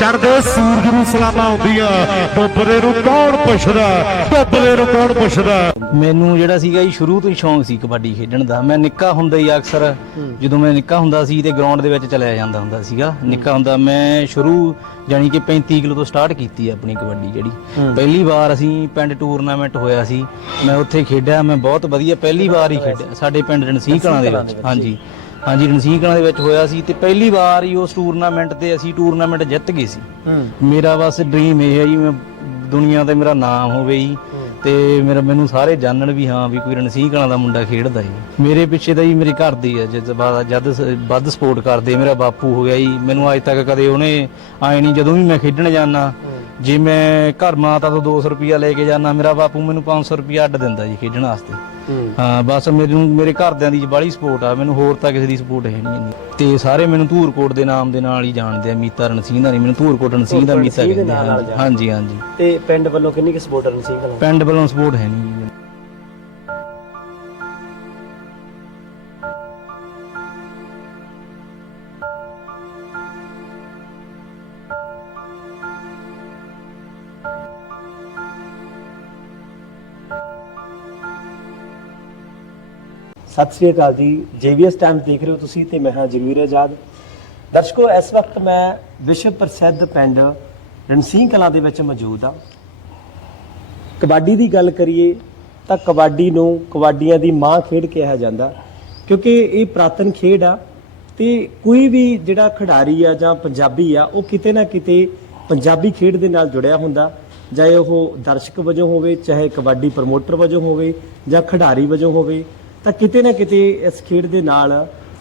ਚੜਦੇ ਸੂਰਜ ਨੂੰ ਸਲਾਮਾਂ ਹੁੰਦੀਆਂ ਬੱਬਰੇ ਨੂੰ ਕੌਣ ਪੁੱਛਦਾ? ਬੱਬਰੇ ਨੂੰ ਕੌਣ ਪੁੱਛਦਾ? ਮੈਨੂੰ ਜਿਹੜਾ ਸੀਗਾ ਜੀ ਸ਼ੁਰੂ ਤੋਂ ਹੀ ਸ਼ੌਂਕ ਸੀ ਕਬੱਡੀ ਖੇਡਣ ਦਾ। ਮੈਂ ਨਿੱਕਾ ਹੁੰਦਾ ਹੀ ਅਕਸਰ ਜਦੋਂ ਮੈਂ ਨਿੱਕਾ ਹੁੰਦਾ ਸੀ ਤੇ ਗਰਾਊਂਡ ਦੇ ਵਿੱਚ ਚਲਿਆ ਜਾਂਦਾ ਹੁੰਦਾ ਸੀਗਾ। ਨਿੱਕਾ ਹੁੰਦਾ ਮੈਂ ਸ਼ੁਰੂ ਜਾਨੀ ਕਿ 35 ਕਿਲੋ ਤੋਂ ਸਟਾਰਟ ਕੀਤੀ ਹੈ ਆਪਣੀ ਕਬੱਡੀ ਜਿਹੜੀ। ਪਹਿਲੀ ਵਾਰ ਅਸੀਂ ਪਿੰਡ ਟੂਰਨਾਮੈਂਟ ਹੋਇਆ ਸੀ। ਮੈਂ ਉੱਥੇ ਖੇਡਿਆ ਮੈਂ ਬਹੁਤ ਵਧੀਆ ਪਹਿਲੀ ਵਾਰ ਹੀ ਖੇਡਿਆ। ਸਾਡੇ ਪਿੰਡ ਰਣਸੀਂਹ ਕਲਾਂ ਦੇ ਵਿੱਚ। ਹਾਂਜੀ। ਹਾਂਜੀ ਰਣਸੀਂਹ ਕਲਾਂ ਦੇ ਵਿੱਚ ਹੋਇਆ ਸੀ ਤੇ ਪਹਿਲੀ ਵਾਰ ਹੀ ਉਸ ਟੂਰਨਾਮੈਂਟ ਤੇ ਅਸੀਂ ਟੂਰਨਾਮੈਂਟ ਜਿੱਤ ਗਏ ਸੀ। ਮੇਰਾ ਬਸ ਡ੍ਰੀਮ ਇਹ ਹੈ ਜੀ ਮੈਂ ਦੁਨੀਆ ਤੇ ਮੇਰਾ ਨਾਮ ਹੋਵੇ ਜੀ ਤੇ ਮੇਰਾ ਮੈਨੂੰ ਸਾਰੇ ਜਾਣਨ ਵੀ ਹਾਂ ਵੀ ਕੋਈ ਰਣਸੀਂਹ ਕਲਾਂ ਦਾ ਮੁੰਡਾ ਖੇਡਦਾ ਜੀ। ਮੇਰੇ ਪਿੱਛੇ ਤਾਂ ਜੀ ਮੇਰੇ ਘਰ ਦੀ ਹੈ ਜਦ ਬਾਅਦ- ਜਦ ਵੱਧ ਸਪੋਰਟ ਕਰਦੇ ਮੇਰਾ ਬਾਪੂ ਹੋ ਗਿਆ ਜੀ। ਮੈਨੂੰ ਅੱਜ ਤੱਕ ਕਦੇ ਉਹਨੇ ਆਏ ਨਹੀਂ ਜਦੋਂ ਵੀ ਮੈਂ ਖੇਡਣ ਜਾਂਦਾ ਜੇ ਮੈਂ ਘਰ ਮਾਤਾ ਤੋਂ 200 ਰੁਪਿਆ ਲੈ ਕੇ ਜਾਂਦਾ ਮੇਰਾ ਬਾਪੂ ਮੈਨੂੰ 500 ਰੁਪਿਆ ਅੱਡ ਦਿੰਦਾ ਜੀ ਖੇਡਣ ਵਾਸਤੇ। ਹਾਂ। ਬਸ ਮੈਨੂੰ ਮੇਰੇ ਘਰਦਿਆਂ ਦੀ ਬਾਹਲੀ ਸਪੋਰਟ ਆ ਮੈਨੂੰ ਹੋਰ ਤਾਂ ਕਿਸੇ ਦੀ ਸਪੋਰਟ ਹੈ ਨਹੀਂ ਇੰਨੀ। ਤੇ ਸਾਰੇ ਮੈਨੂੰ ਧੂਰਕੋਟ ਦੇ ਨਾਮ ਦੇ ਨਾਲ ਹੀ ਜਾਣਦੇ ਆ ਮੀਤਾ ਰਣਸੀਂਹ ਦਾ ਨਹੀਂ ਮੈਨੂੰ ਧੂਰਕੋਟ ਰਣਸੀਂਹ ਦਾ ਮੀਤਾ ਕਹਿੰਦੇ ਆ ਹਾਂਜੀ ਹਾਂਜੀ। ਤੇ ਪਿੰਡ ਵੱਲੋਂ ਕਿੰਨੀ ਕੁ ਸਪੋਰਟ ਰਣ ਸਿੰਘ ਵੱਲੋਂ? ਪਿੰਡ ਵੱਲੋਂ ਸਪੋਰਟ ਹੈ ਨਹੀਂ ਸਤਿ ਸ੍ਰੀ ਅਕਾਲ ਜੀ। ਜੇਵੀਐਸ ਟਾਈਮ ਦੇਖ ਰਹੇ ਹੋ ਤੁਸੀਂ ਤੇ ਮੈਂ ਹਾਂ ਜਗਵੀਰ ਆਜ਼ਾਦ। ਦਰਸ਼ਕੋ, ਇਸ ਵਕਤ ਮੈਂ ਵਿਸ਼ਵ ਪ੍ਰਸਿੱਧ ਪਿੰਡ ਰਣਸੀਂਹ ਕਲਾ ਦੇ ਵਿੱਚ ਮੌਜੂਦ ਹਾਂ। ਕਬੱਡੀ ਦੀ ਗੱਲ ਕਰੀਏ ਤਾਂ ਕਬੱਡੀ ਨੂੰ ਕਬੱਡੀਆਂ ਦੀ ਮਾਂ ਖੇਡ ਕਿਹਾ ਜਾਂਦਾ, ਕਿਉਂਕਿ ਇਹ ਪ੍ਰਾਤਨ ਖੇਡ ਆ ਤੇ ਕੋਈ ਵੀ ਜਿਹੜਾ ਖਿਡਾਰੀ ਆ ਜਾਂ ਪੰਜਾਬੀ ਆ, ਉਹ ਕਿਤੇ ਨਾ ਕਿਤੇ ਪੰਜਾਬੀ ਖੇਡ ਦੇ ਨਾਲ ਜੁੜਿਆ ਹੁੰਦਾ, ਚਾਹੇ ਉਹ ਦਰਸ਼ਕ ਵਜੋਂ ਹੋਵੇ, ਚਾਹੇ ਕਬੱਡੀ ਪ੍ਰਮੋਟਰ ਵਜੋਂ ਹੋਵੇ ਜਾਂ ਖਿਡਾਰੀ ਵਜੋਂ ਹੋਵੇ। ਤਾਂ ਕਿਤੇ ਨਾ ਕਿਤੇ ਇਸ ਖੇਡ ਦੇ ਨਾਲ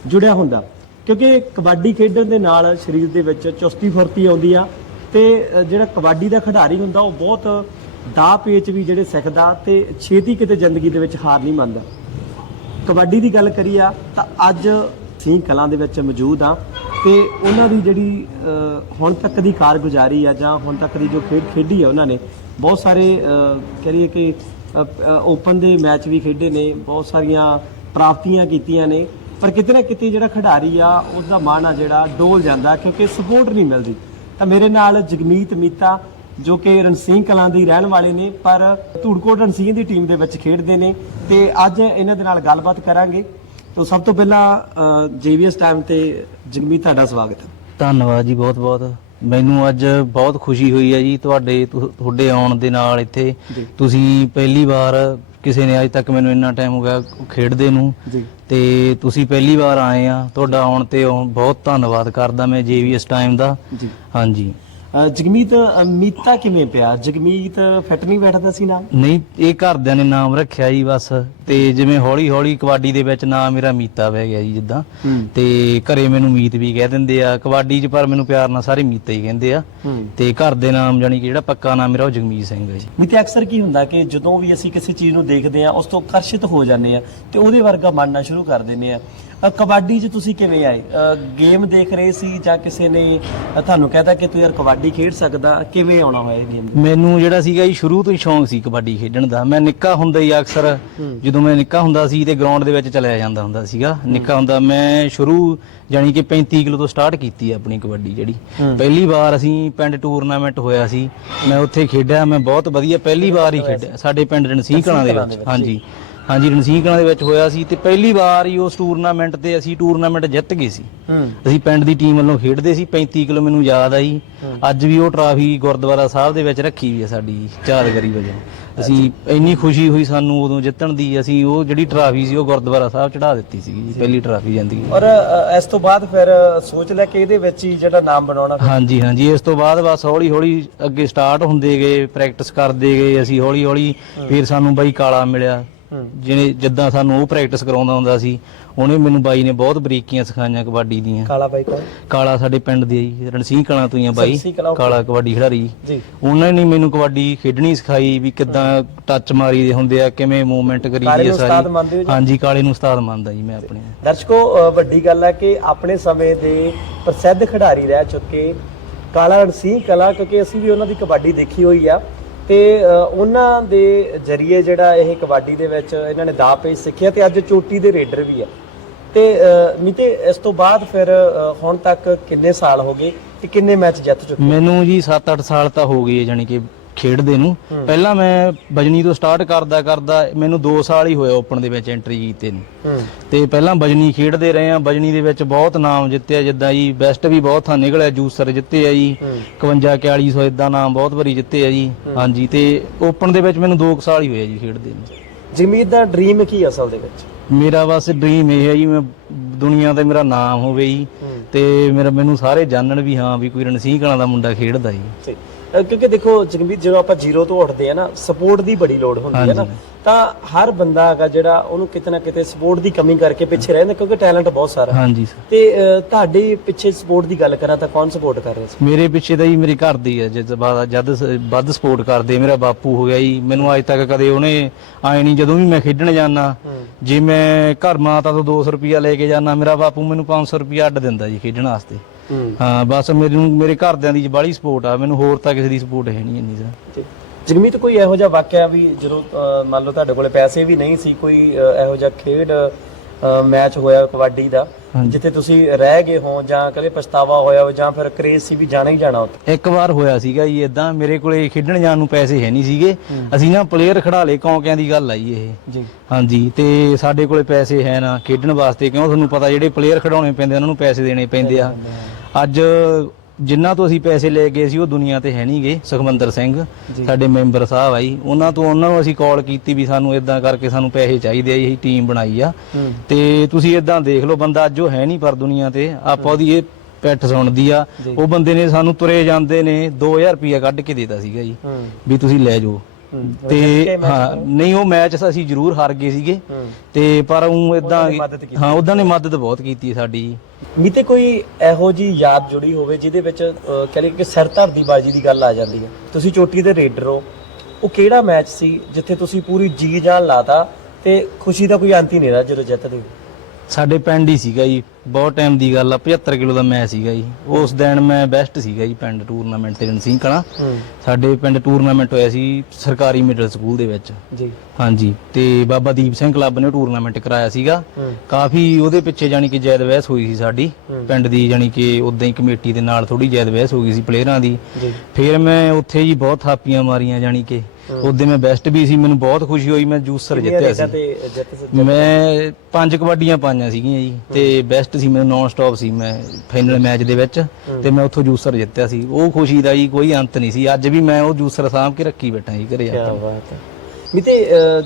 ਜੁੜਿਆ ਹੁੰਦਾ। ਕਿਉਂਕਿ ਕਬੱਡੀ ਖੇਡਣ ਦੇ ਨਾਲ ਸਰੀਰ ਦੇ ਵਿੱਚ ਚੁਸਤੀ ਫੁਰਤੀ ਆਉਂਦੀ ਆ ਤੇ ਜਿਹੜਾ ਕਬੱਡੀ ਦਾ ਖਿਡਾਰੀ ਹੁੰਦਾ ਉਹ ਬਹੁਤ ਦਾ ਪੇਚ ਵੀ ਜਿਹੜੇ ਸਿੱਖਦਾ ਤੇ ਛੇਤੀ ਕਿਤੇ ਜ਼ਿੰਦਗੀ ਦੇ ਵਿੱਚ ਹਾਰ ਨਹੀਂ ਮੰਨਦਾ। ਕਬੱਡੀ ਦੀ ਗੱਲ ਕਰੀਏ ਆ ਤਾਂ ਅੱਜ ਸਿੰਘ ਕਲਾਂ ਦੇ ਵਿੱਚ ਮੌਜੂਦ ਆ ਤੇ ਉਹਨਾਂ ਦੀ ਜਿਹੜੀ ਹੁਣ ਤੱਕ ਦੀ ਕਾਰਗੁਜ਼ਾਰੀ ਆ ਜਾਂ ਹੁਣ ਤੱਕ ਦੀ ਜੋ ਖੇਡ ਖੇਡੀ ਆ ਉਹਨਾਂ ਨੇ ਬਹੁਤ ਸਾਰੇ ਅ, ਲਈਏ ਕਿ ਓਪਨ ਦੇ ਮੈਚ ਵੀ ਖੇਡੇ ਨੇ, ਬਹੁਤ ਸਾਰੀਆਂ ਪ੍ਰਾਪਤੀਆਂ ਕੀਤੀਆਂ ਨੇ। ਪਰ ਕਿਤੇ ਨਾ ਕਿਤੇ ਜਿਹੜਾ ਖਿਡਾਰੀ ਆ ਉਸ ਦਾ ਮਨ ਆ ਜਿਹੜਾ ਡੋਲ ਜਾਂਦਾ ਕਿਉਂਕਿ ਸਪੋਰਟ ਨਹੀਂ ਮਿਲਦੀ। ਤਾਂ ਮੇਰੇ ਨਾਲ ਜਗਮੀਤ ਮੀਤਾ, ਜੋ ਕਿ ਰਣਸੀਂਹ ਕਲਾਂ ਦੀ ਰਹਿਣ ਵਾਲੇ ਨੇ, ਪਰ ਧੂੜਕੋਟ ਰਣਸੀਂਹ ਦੀ ਟੀਮ ਦੇ ਵਿੱਚ ਖੇਡਦੇ ਨੇ। ਤੇ ਅੱਜ ਇਹਨਾਂ ਦੇ ਨਾਲ ਗੱਲਬਾਤ ਕਰਾਂਗੇ। ਤੋਂ ਸਭ ਤੋਂ ਪਹਿਲਾਂ ਜੀਵੀਐਸ ਟਾਈਮ ਤੇ ਜਗਮੀਤ, ਤੁਹਾਡਾ ਸਵਾਗਤ ਹੈ। ਧੰਨਵਾਦ ਜੀ ਬਹੁਤ ਬਹੁਤ ਮੈਨੂੰ ਅੱਜ ਬਹੁਤ ਖੁਸ਼ੀ ਹੋਈ ਹੈ ਜੀ ਤੁਹਾਡੇ ਤੁ- ਤੁਹਾਡੇ ਆਉਣ ਦੇ ਨਾਲ ਇੱਥੇ। ਜੀ। ਤੁਸੀਂ ਪਹਿਲੀ ਵਾਰ ਕਿਸੇ ਨੇ ਅੱਜ ਤੱਕ ਮੈਨੂੰ ਇੰਨਾ ਟਾਈਮ ਹੋ ਗਿਆ ਖੇਡਦੇ ਨੂੰ। ਜੀ। ਤੇ ਤੁਸੀਂ ਪਹਿਲੀ ਵਾਰ ਆਏ ਆ। ਤੁਹਾਡਾ ਆਉਣ ਤੇ ਆਉਣ- ਬਹੁਤ ਧੰਨਵਾਦ ਕਰਦਾ ਮੈਂ ਜੇਵੀਐਸ ਟਾਈਮ ਦਾ। ਜੀ। ਹਾਂਜੀ। ਅ, ਜਗਮੀਤ ਅ, ਮੀਤਾ ਕਿਵੇਂ ਪਿਆ? ਜਗਮੀਤ ਫਿੱਟ ਨਹੀਂ ਬੈਠਦਾ ਸੀ ਨਾ ਨਹੀਂ ਇਹ ਘਰਦਿਆਂ ਨੇ ਨਾਮ ਰੱਖਿਆ ਜੀ ਬਸ। ਤੇ ਜਿਵੇਂ ਹੌਲੀ ਹੌਲੀ ਕਬੱਡੀ ਦੇ ਵਿੱਚ ਨਾਮ ਮੇਰਾ ਮੀਤਾ ਪੈ ਗਿਆ ਜੀ ਜਿੱਦਾਂ। ਹੂੰ। ਤੇ ਘਰੇ ਮੈਨੂੰ ਮੀਤ ਵੀ ਕਹਿ ਦਿੰਦੇ ਆ। ਕਬੱਡੀ 'ਚ ਪਰ ਮੈਨੂੰ ਪਿਆਰ ਨਾਲ ਸਾਰੇ ਮੀਤਾ ਹੀ ਕਹਿੰਦੇ ਆ। ਹੂੰ। ਤੇ ਘਰ ਦੇ ਨਾਮ ਜਾਨੀ ਕਿ ਜਿਹੜਾ ਪੱਕਾ ਨਾਮ ਮੇਰਾ ਉਹ ਜਗਮੀਤ ਸਿੰਘ ਹੈ ਜੀ। ਮੀਤੇ ਅਕਸਰ ਕੀ ਹੁੰਦਾ ਕਿ ਜਦੋਂ ਵੀ ਅਸੀਂ ਕਿਸੇ ਚੀਜ਼ ਨੂੰ ਦੇਖਦੇ ਆ ਉਸ ਤੋਂ ਆਕਰਸ਼ਿਤ ਹੋ ਜਾਂਦੇ ਆ ਤੇ ਉਹਦੇ ਵਰਗਾ ਮੰਨਣਾ ਸ਼ੁਰੂ ਕਰ ਦਿੰਦੇ ਆ। ਅ, ਕਬੱਡੀ 'ਚ ਤੁਸੀਂ ਕਿਵੇਂ ਆਏ? ਗੇਮ ਦੇਖ ਰਹੇ ਸੀ ਜਾਂ ਕਿਸੇ ਨੇ ਅ, ਤੁਹਾਨੂੰ ਕਹਿਤਾ ਕਿ ਤੂੰ ਯਾਰ ਕਬੱਡੀ ਖੇਡ ਸਕਦਾ ਕਿਵੇਂ ਆਉਣਾ ਹੋਇਆ ਇਹ ਗੇਮ ਮੈਨੂੰ ਜਿਹੜਾ ਸੀਗਾ ਜੀ ਸ਼ੁਰੂ ਤੋਂ ਹੀ ਸ਼ੌਂਕ ਸੀ ਕਬੱਡੀ ਖੇਡਣ ਦਾ। ਮੈਂ ਨਿੱਕਾ ਹੁੰਦਾ ਹੀ ਅਕਸਰ ਜਦੋਂ ਮੈਂ ਨਿੱਕਾ ਹੁੰਦਾ ਸੀ ਤੇ ਗਰਾਊਂਡ ਦੇ ਵਿੱਚ ਚਲਿਆ ਜਾਂਦਾ ਹੁੰਦਾ ਸੀਗਾ। ਨਿੱਕਾ ਹੁੰਦਾ ਮੈਂ ਸ਼ੁਰੂ ਜਾਨੀ ਕਿ 35 ਕਿਲੋ ਤੋਂ ਸਟਾਰਟ ਕੀਤੀ ਹੈ ਆਪਣੀ ਕਬੱਡੀ ਜਿਹੜੀ। ਪਹਿਲੀ ਵਾਰ ਅਸੀਂ ਪਿੰਡ ਟੂਰਨਾਮੈਂਟ ਹੋਇਆ ਸੀ। ਮੈਂ ਉੱਥੇ ਖੇਡਿਆ ਮੈਂ ਬਹੁਤ ਵਧੀਆ ਪਹਿਲੀ ਵਾਰ ਹੀ ਖੇਡਿਆ। ਸਾਡੇ ਪਿੰਡ ਰਣਸੀਂਹ ਕਲਾਂ ਦੇ ਵਿੱਚ ਹਾਂਜੀ। ਹਾਂਜੀ ਰਣਸੀਂਹ ਕਲਾਂ ਦੇ ਵਿੱਚ ਹੋਇਆ ਸੀ ਤੇ ਪਹਿਲੀ ਵਾਰ ਹੀ ਉਸ ਟੂਰਨਾਮੈਂਟ ਤੇ ਅਸੀਂ ਟੂਰਨਾਮੈਂਟ ਜਿੱਤ ਗਏ ਸੀ। ਹੂੰ। ਅਸੀਂ ਪਿੰਡ ਦੀ ਟੀਮ ਵੱਲੋਂ ਖੇਡਦੇ ਸੀ 35 ਕਿਲੋ ਮੈਨੂੰ ਯਾਦ ਆਈ। ਅੱਜ ਵੀ ਉਹ ਟਰਾਫੀ ਗੁਰਦੁਆਰਾ ਸਾਹਿਬ ਦੇ ਵਿੱਚ ਰੱਖੀ ਵੀ ਹੈ ਸਾਡੀ ਯਾਦਗਾਰੀ ਵਜੋਂ। ਅਸੀਂ ਇੰਨੀ ਖੁਸ਼ੀ ਹੋਈ ਸਾਨੂੰ ਉਦੋਂ ਜਿੱਤਣ ਦੀ ਅਸੀਂ ਉਹ ਜਿਹੜੀ ਟਰਾਫੀ ਸੀ ਉਹ ਗੁਰਦੁਆਰਾ ਸਾਹਿਬ ਚੜਾ ਦਿੱਤੀ ਸੀ ਜੀ। ਪਹਿਲੀ ਟਰਾਫੀ ਜ਼ਿੰਦਗੀ। ਔਰ ਅ, ਇਸ ਤੋਂ ਬਾਅਦ ਫਿਰ ਸੋਚ ਲੈ ਕੇ ਇਹਦੇ ਵਿੱਚ ਹੀ ਜਿਹੜਾ ਨਾਮ ਬਣਾਉਣਾ ਹਾਂਜੀ ਹਾਂਜੀ ਇਸ ਤੋਂ ਬਾਅਦ ਬਸ ਹੌਲੀ ਹੌਲੀ ਅੱਗੇ ਸਟਾਰਟ ਹੁੰਦੇ ਗਏ ਪ੍ਰੈਕਟਿਸ ਕਰਦੇ ਗਏ ਅਸੀਂ ਹੌਲੀ ਹੌਲੀ ਫਿਰ ਸਾਨੂੰ ਬਾਈ ਕਾਲਾ ਮਿਲਿਆ। ਜਿਹਨੇ ਜਿੱਦਾਂ ਸਾਨੂੰ ਉਹ ਪ੍ਰੈਕਟਿਸ ਕਰਾਉਂਦਾ ਹੁੰਦਾ ਸੀ ਉਹਨੇ ਮੈਨੂੰ ਬਾਈ ਨੇ ਬਹੁਤ ਬਰੀਕੀਆਂ ਸਿਖਾਈਆਂ ਕਬੱਡੀ ਦੀਆਂ। ਕਾਲਾ ਬਾਈ ਕੌਣ? ਕਾਲਾ ਸਾਡੇ ਪਿੰਡ ਦੇ ਜੀ ਰਣਸੀਂਹ ਕਲਾਂ ਤੋਂ ਹੀ ਆ ਬਾਈ। ਕਲਾਂ, okay. ਕਾਲਾ ਕਬੱਡੀ ਖਿਡਾਰੀ। ਜੀ। ਉਹਨਾਂ ਨੇ ਮੈਨੂੰ ਕਬੱਡੀ ਖੇਡਣੀ ਸਿਖਾਈ ਵੀ ਕਿੱਦਾਂ ਟੱਚ ਮਾਰੀ ਦੇ ਹੁੰਦੇ ਆ ਕਿਵੇਂ ਮੂਵਮੈਂਟ ਕਰੀ ਕਾਲੇ ਦੀ ਨੂੰ ਆ ਉਸਤਾਦ ਮੰਨਦੇ ਹੋ ਸਾਰੀ ਜੀ? ਹਾਂਜੀ ਕਾਲੇ ਨੂੰ ਉਸਤਾਦ ਮੰਨਦਾ ਜੀ ਮੈਂ ਆਪਣੇ। ਦਰਸ਼ਕੋ ਅ, ਵੱਡੀ ਗੱਲ ਹੈ ਕਿ ਆਪਣੇ ਸਮੇਂ ਦੇ ਪ੍ਰਸਿੱਧ ਖਿਡਾਰੀ ਰਹਿ ਚੁੱਕੇ ਕਾਲਾ ਰਣਸੀਂਹ ਕਲਾ ਕਿਉਂਕਿ ਅਸੀਂ ਵੀ ਉਹਨਾਂ ਦੀ ਕਬੱਡੀ ਦੇਖੀ ਹੋਈ ਆ। ਤੇ ਉਹਨਾਂ ਦੇ ਜਰੀਏ ਜਿਹੜਾ ਇਹ ਕਬੱਡੀ ਦੇ ਵਿੱਚ ਇਹਨਾਂ ਨੇ ਦਾ ਪੇਚ ਸਿੱਖਿਆ ਤੇ ਅੱਜ ਚੋਟੀ ਦੇ ਰੇਡਰ ਵੀ ਆ। ਤੇ ਅ, ਮਿਤੇ ਇਸ ਤੋਂ ਬਾਅਦ ਫਿਰ ਹੁਣ ਤੱਕ ਕਿੰਨੇ ਸਾਲ ਹੋ ਗਏ ਤੇ ਕਿੰਨੇ ਮੈਚ ਜਿੱਤ ਚੁੱਕੇ ਮੈਨੂੰ ਜੀ 7-8 ਸਾਲ ਤਾਂ ਹੋ ਗਏ ਜਾਨੀ ਕਿ ਖੇਡਦੇ ਨੂੰ। ਪਹਿਲਾਂ ਮੈਂ ਬਜਨੀ ਤੋਂ ਸਟਾਰਟ ਕਰਦਾ ਕਰਦਾ ਮੈਨੂੰ 2 ਸਾਲ ਹੀ ਹੋਏ ਓਪਨ ਦੇ ਵਿੱਚ ਐਂਟਰੀ ਕੀਤੇ ਨੂੰ। ਤੇ ਪਹਿਲਾਂ ਬਜਨੀ ਖੇਡਦੇ ਰਹੇ ਆ ਬਜਨੀ ਦੇ ਵਿੱਚ ਬਹੁਤ ਨਾਮ ਜਿੱਤਿਆ ਜਿੱਦਾਂ ਜੀ ਬੈਸਟ ਵੀ ਬਹੁਤ ਥਾਂ ਨਿਕਲਿਆ ਜੂਸਰ ਜਿੱਤੇ ਆ ਜੀ 51 4100 ਇਦਾਂ ਨਾਮ ਬਹੁਤ ਵਾਰੀ ਜਿੱਤੇ ਆ ਜੀ ਹਾਂਜੀ ਤੇ ਓਪਨ ਦੇ ਵਿੱਚ ਮੈਨੂੰ 2 ਸਾਲ ਹੀ ਹੋਏ ਜੀ ਖੇਡਦੇ ਨੂੰ। ਜਗਮੀਤ ਦਾ ਡ੍ਰੀਮ ਕੀ ਅਸਲ ਦੇ ਵਿੱਚ? ਮੇਰਾ ਬਸ ਡ੍ਰੀਮ ਇਹ ਹੈ ਜੀ ਮੈਂ ਦੁਨੀਆ ਤੇ ਮੇਰਾ ਨਾਮ ਹੋਵੇ ਜੀ। ਤੇ ਮੇਰਾ ਮੈਨੂੰ ਸਾਰੇ ਜਾਣਨ ਵੀ ਹਾਂ ਵੀ ਕੋਈ ਰਣਸੀਂਹ ਕਲਾਂ ਦਾ ਮੁੰਡਾ ਖੇਡਦਾ ਜੀ। ਅ, ਕਿਉਂਕਿ ਦੇਖੋ ਜਗਮੀਤ ਜਦੋਂ ਆਪਾਂ ਜ਼ੀਰੋ ਤੋਂ ਉੱਠਦੇ ਆ ਨਾ ਸਪੋਰਟ ਦੀ ਬੜੀ ਲੋੜ ਹੁੰਦੀ ਹੈ ਨਾ। ਤਾਂ ਹਰ ਬੰਦਾ ਹੈਗਾ ਜਿਹੜਾ ਉਹਨੂੰ ਕਿਤੇ ਨਾ ਕਿਤੇ ਸਪੋਰਟ ਦੀ ਕਮੀ ਕਰਕੇ ਪਿੱਛੇ ਰਹਿੰਦਾ ਕਿਉਂਕਿ ਟੈਲੈਂਟ ਬਹੁਤ ਸਾਰਾ। ਹਾਂਜੀ ਸਰ। ਤੇ ਅ, ਤੁਹਾਡੇ ਪਿੱਛੇ ਸਪੋਰਟ ਦੀ ਗੱਲ ਕਰਾਂ ਤਾਂ ਕੌਣ ਸਪੋਰਟ ਕਰ ਰਿਹਾ ਸੀ? ਮੇਰੇ ਪਿੱਛੇ ਤਾਂ ਜੀ ਮੇਰੇ ਘਰ ਦੀ ਹੈ ਜਦ ਜਦ ਸ- ਵੱਧ ਸਪੋਰਟ ਕਰਦੇ ਮੇਰਾ ਬਾਪੂ ਹੋ ਗਿਆ ਜੀ। ਮੈਨੂੰ ਅੱਜ ਤੱਕ ਕਦੇ ਉਹਨੇ ਆਏ ਨਹੀਂ ਜਦੋਂ ਵੀ ਮੈਂ ਖੇਡਣ ਜਾਂਦਾ ਜੇ ਮੈਂ ਘਰ ਮਾਤਾ ਤੋਂ 200 ਰੁਪਿਆ ਲੈ ਕੇ ਜਾਂਦਾ ਮੇਰਾ ਬਾਪੂ ਮੈਨੂੰ 500 ਰੁਪਿਆ ਅੱਡ ਦਿੰਦਾ ਜੀ ਖੇਡਣ ਵਾਸਤੇ। ਹੂੰ। ਬਸ ਮੈਨੂੰ ਮੇਰੇ ਘਰਦਿਆਂ ਦੀ ਬਾਹਲੀ ਸਪੋਰਟ ਆ ਮੈਨੂੰ ਹੋਰ ਤਾਂ ਕਿਸੇ ਦੀ ਸਪੋਰਟ ਹੈ ਨਹੀਂ ਇੰਨੀ ਤੇ ਜਗਮੀਤ ਕੋਈ ਇਹੋ ਜਿਹਾ ਵਾਕਿਆ ਵੀ ਜਦੋਂ ਅ, ਮੰਨ ਲਓ ਤੁਹਾਡੇ ਕੋਲੇ ਪੈਸੇ ਵੀ ਨਹੀਂ ਸੀ ਕੋਈ ਅ, ਇਹੋ ਜਿਹਾ ਖੇਡ ਮੈਚ ਹੋਇਆ ਕਬੱਡੀ ਦਾ ਜਿੱਥੇ ਤੁਸੀਂ ਰਹਿ ਗਏ ਹੋ ਜਾਂ ਕਦੇ ਪਛਤਾਵਾ ਹੋਇਆ ਹੋ ਜਾਂ ਫਿਰ ਕਰੇਜ਼ ਸੀ ਵੀ ਜਾਣਾ ਹੀ ਜਾਣਾ ਉੱਥੇ? ਇੱਕ ਵਾਰ ਹੋਇਆ ਸੀਗਾ ਜੀ ਇਦਾਂ ਮੇਰੇ ਕੋਲੇ ਖੇਡਣ ਜਾਣ ਨੂੰ ਪੈਸੇ ਹੈ ਨਹੀਂ ਸੀਗੇ। ਅਸੀਂ ਨਾ ਪਲੇਅਰ ਖੜਾ ਲਏ ਕੌਂਕਿਆਂ ਦੀ ਗੱਲ ਆਈ ਇਹ। ਜੀ। ਹਾਂਜੀ ਤੇ ਸਾਡੇ ਕੋਲੇ ਪੈਸੇ ਹੈ ਨਾ ਖੇਡਣ ਵਾਸਤੇ ਕਿਉਂ ਤੁਹਾਨੂੰ ਪਤਾ ਜਿਹੜੇ ਪਲੇਅਰ ਖਿਡਾਉਣੇ ਪੈਂਦੇ ਉਹਨਾਂ ਨੂੰ ਪੈਸੇ ਦੇਣੇ ਪੈਂਦੇ ਆ। ਅੱਜ ਜਿੰਨਾ ਤੋਂ ਅਸੀਂ ਪੈਸੇ ਲੈ ਗਏ ਸੀ ਉਹ ਦੁਨੀਆ ਤੇ ਹੈ ਨਹੀਂਗੇ ਸੁਖਮੰਦਰ ਸਿੰਘ ਸਾਡੇ ਮੈਂਬਰ ਸਾਹਿਬ ਆਈ। ਉਹਨਾਂ ਤੋਂ ਉਹਨਾਂ ਨੂੰ ਅਸੀਂ ਕਾਲ ਕੀਤੀ ਵੀ ਸਾਨੂੰ ਇਦਾਂ ਕਰਕੇ ਸਾਨੂੰ ਪੈਸੇ ਚਾਹੀਦੇ ਆ ਇਹੀ ਟੀਮ ਬਣਾਈ ਆ। ਤੇ ਤੁਸੀਂ ਇਦਾਂ ਦੇਖ ਲਓ ਬੰਦਾ ਅੱਜ ਉਹ ਹੈ ਨਹੀਂ ਪਰ ਦੁਨੀਆ ਤੇ ਆਪਾਂ ਉਹਦੀ ਇਹ ਪੈਠ ਸੁਣਦੀ ਆ। ਉਹ ਬੰਦੇ ਨੇ ਸਾਨੂੰ ਤੁਰੇ ਜਾਂਦੇ ਨੇ 2000 ਰੁਪਇਆ ਕੱਢ ਕੇ ਦੇਤਾ ਸੀਗਾ ਜੀ ਵੀ ਤੁਸੀਂ ਲੈ ਜਾਓ। ਤੇ ਹਾਂ ਨਹੀਂ ਉਹ ਮੈਚ ਅਸੀਂ ਜ਼ਰੂਰ ਹਾਰ ਗਏ ਸੀਗੇ। ਤੇ ਪਰ ਉਹ ਇਦਾਂ। ਹਾਂ ਉਹਨਾਂ ਨੇ ਮਦਦ ਬਹੁਤ ਕੀਤੀ ਸਾਡੀ ਮੀਤੇ ਕੋਈ ਇਹੋ ਜੀ ਯਾਦ ਜੁੜੀ ਹੋਵੇ ਜਿਹਦੇ ਵਿੱਚ ਕਹਿ ਲਈਏ ਕਿ ਸਿਰ ਧਰਦੀ ਬਾਜੀ ਦੀ ਗੱਲ ਆ ਜਾਂਦੀ ਹੈ। ਤੁਸੀਂ ਚੋਟੀ ਦੇ ਰੇਡਰ ਹੋ। ਉਹ ਕਿਹੜਾ ਮੈਚ ਸੀ ਜਿੱਥੇ ਤੁਸੀਂ ਪੂਰੀ ਜੀ ਜਾਨ ਲਾਤਾ ਤੇ ਖੁਸ਼ੀ ਦਾ ਕੋਈ ਅੰਤ ਹੀ ਨਹੀਂ ਰਿਹਾ ਜਦੋਂ ਜਿੱਤਦੇ ਸਾਡੇ ਪਿੰਡ ਹੀ ਸੀਗਾ ਜੀ। ਬਹੁਤ ਟਾਈਮ ਦੀ ਗੱਲ ਆ 75 ਕਿਲੋ ਦਾ ਮੈਚ ਸੀਗਾ ਜੀ। ਉਸ ਦਿਨ ਮੈਂ ਬੈਸਟ ਸੀਗਾ ਜੀ ਪਿੰਡ ਟੂਰਨਾਮੈਂਟ ਤੇ ਕਲਾਂ। ਹੂੰ। ਸਾਡੇ ਪਿੰਡ ਟੂਰਨਾਮੈਂਟ ਹੋਇਆ ਸੀ ਸਰਕਾਰੀ ਮਿਡਲ ਸਕੂਲ ਦੇ ਵਿੱਚ। ਜੀ। ਹਾਂਜੀ ਤੇ ਬਾਬਾ ਦੀਪ ਸਿੰਘ ਕਲੱਬ ਨੇ ਟੂਰਨਾਮੈਂਟ ਕਰਾਇਆ ਸੀਗਾ। ਕਾਫੀ ਉਹਦੇ ਪਿੱਛੇ ਜਾਨੀ ਕਿ ਜੈਦ ਬਹਿਸ ਹੋਈ ਸੀ ਸਾਡੀ। ਪਿੰਡ ਦੀ ਜਾਨੀ ਕਿ ਉਦਾਂ ਹੀ ਕਮੇਟੀ ਦੇ ਨਾਲ ਥੋੜੀ ਜੈਦ ਬਹਿਸ ਹੋ ਗਈ ਸੀ ਪਲੇਅਰਾਂ ਦੀ। ਫਿਰ ਮੈਂ ਉੱਥੇ ਜੀ ਬਹੁਤ ਥਾਪੀਆਂ ਮਾਰੀਆਂ ਜਾਨੀ ਕਿ। ਉਹਦੇ ਮੈਂ ਬੈਸਟ ਵੀ ਸੀ ਮੈਨੂੰ ਬਹੁਤ ਖੁਸ਼ੀ ਹੋਈ ਮੈਂ ਜੂਸਰ ਜਿੱਤਿਆ ਸੀ। ਮੈਂ ਪੰਜ ਕਬੱਡੀਆਂ ਪਾਈਆਂ ਸੀਗੀਆਂ ਜੀ ਤੇ ਬੈਸਟ ਸੀ ਮੈਨੂੰ ਨਾਨ ਸਟਾਪ ਸੀ ਮੈਂ ਫਾਈਨਲ ਮੈਚ ਦੇ ਵਿੱਚ ਤੇ ਮੈਂ ਉੱਥੋਂ ਜੂਸਰ ਜਿੱਤਿਆ ਸੀ। ਉਹ ਖੁਸ਼ੀ ਦਾ ਜੀ ਕੋਈ ਅੰਤ ਨਹੀਂ ਸੀ। ਅੱਜ ਵੀ ਮੈਂ ਉਹ ਜੂਸਰ ਸਾਂਭ ਕੇ ਰੱਖੀ ਬੈਠਾ ਜੀ ਘਰੇ ਕੀ ਆ ਬਾਤ ਹੈ। ਮੀਤੇ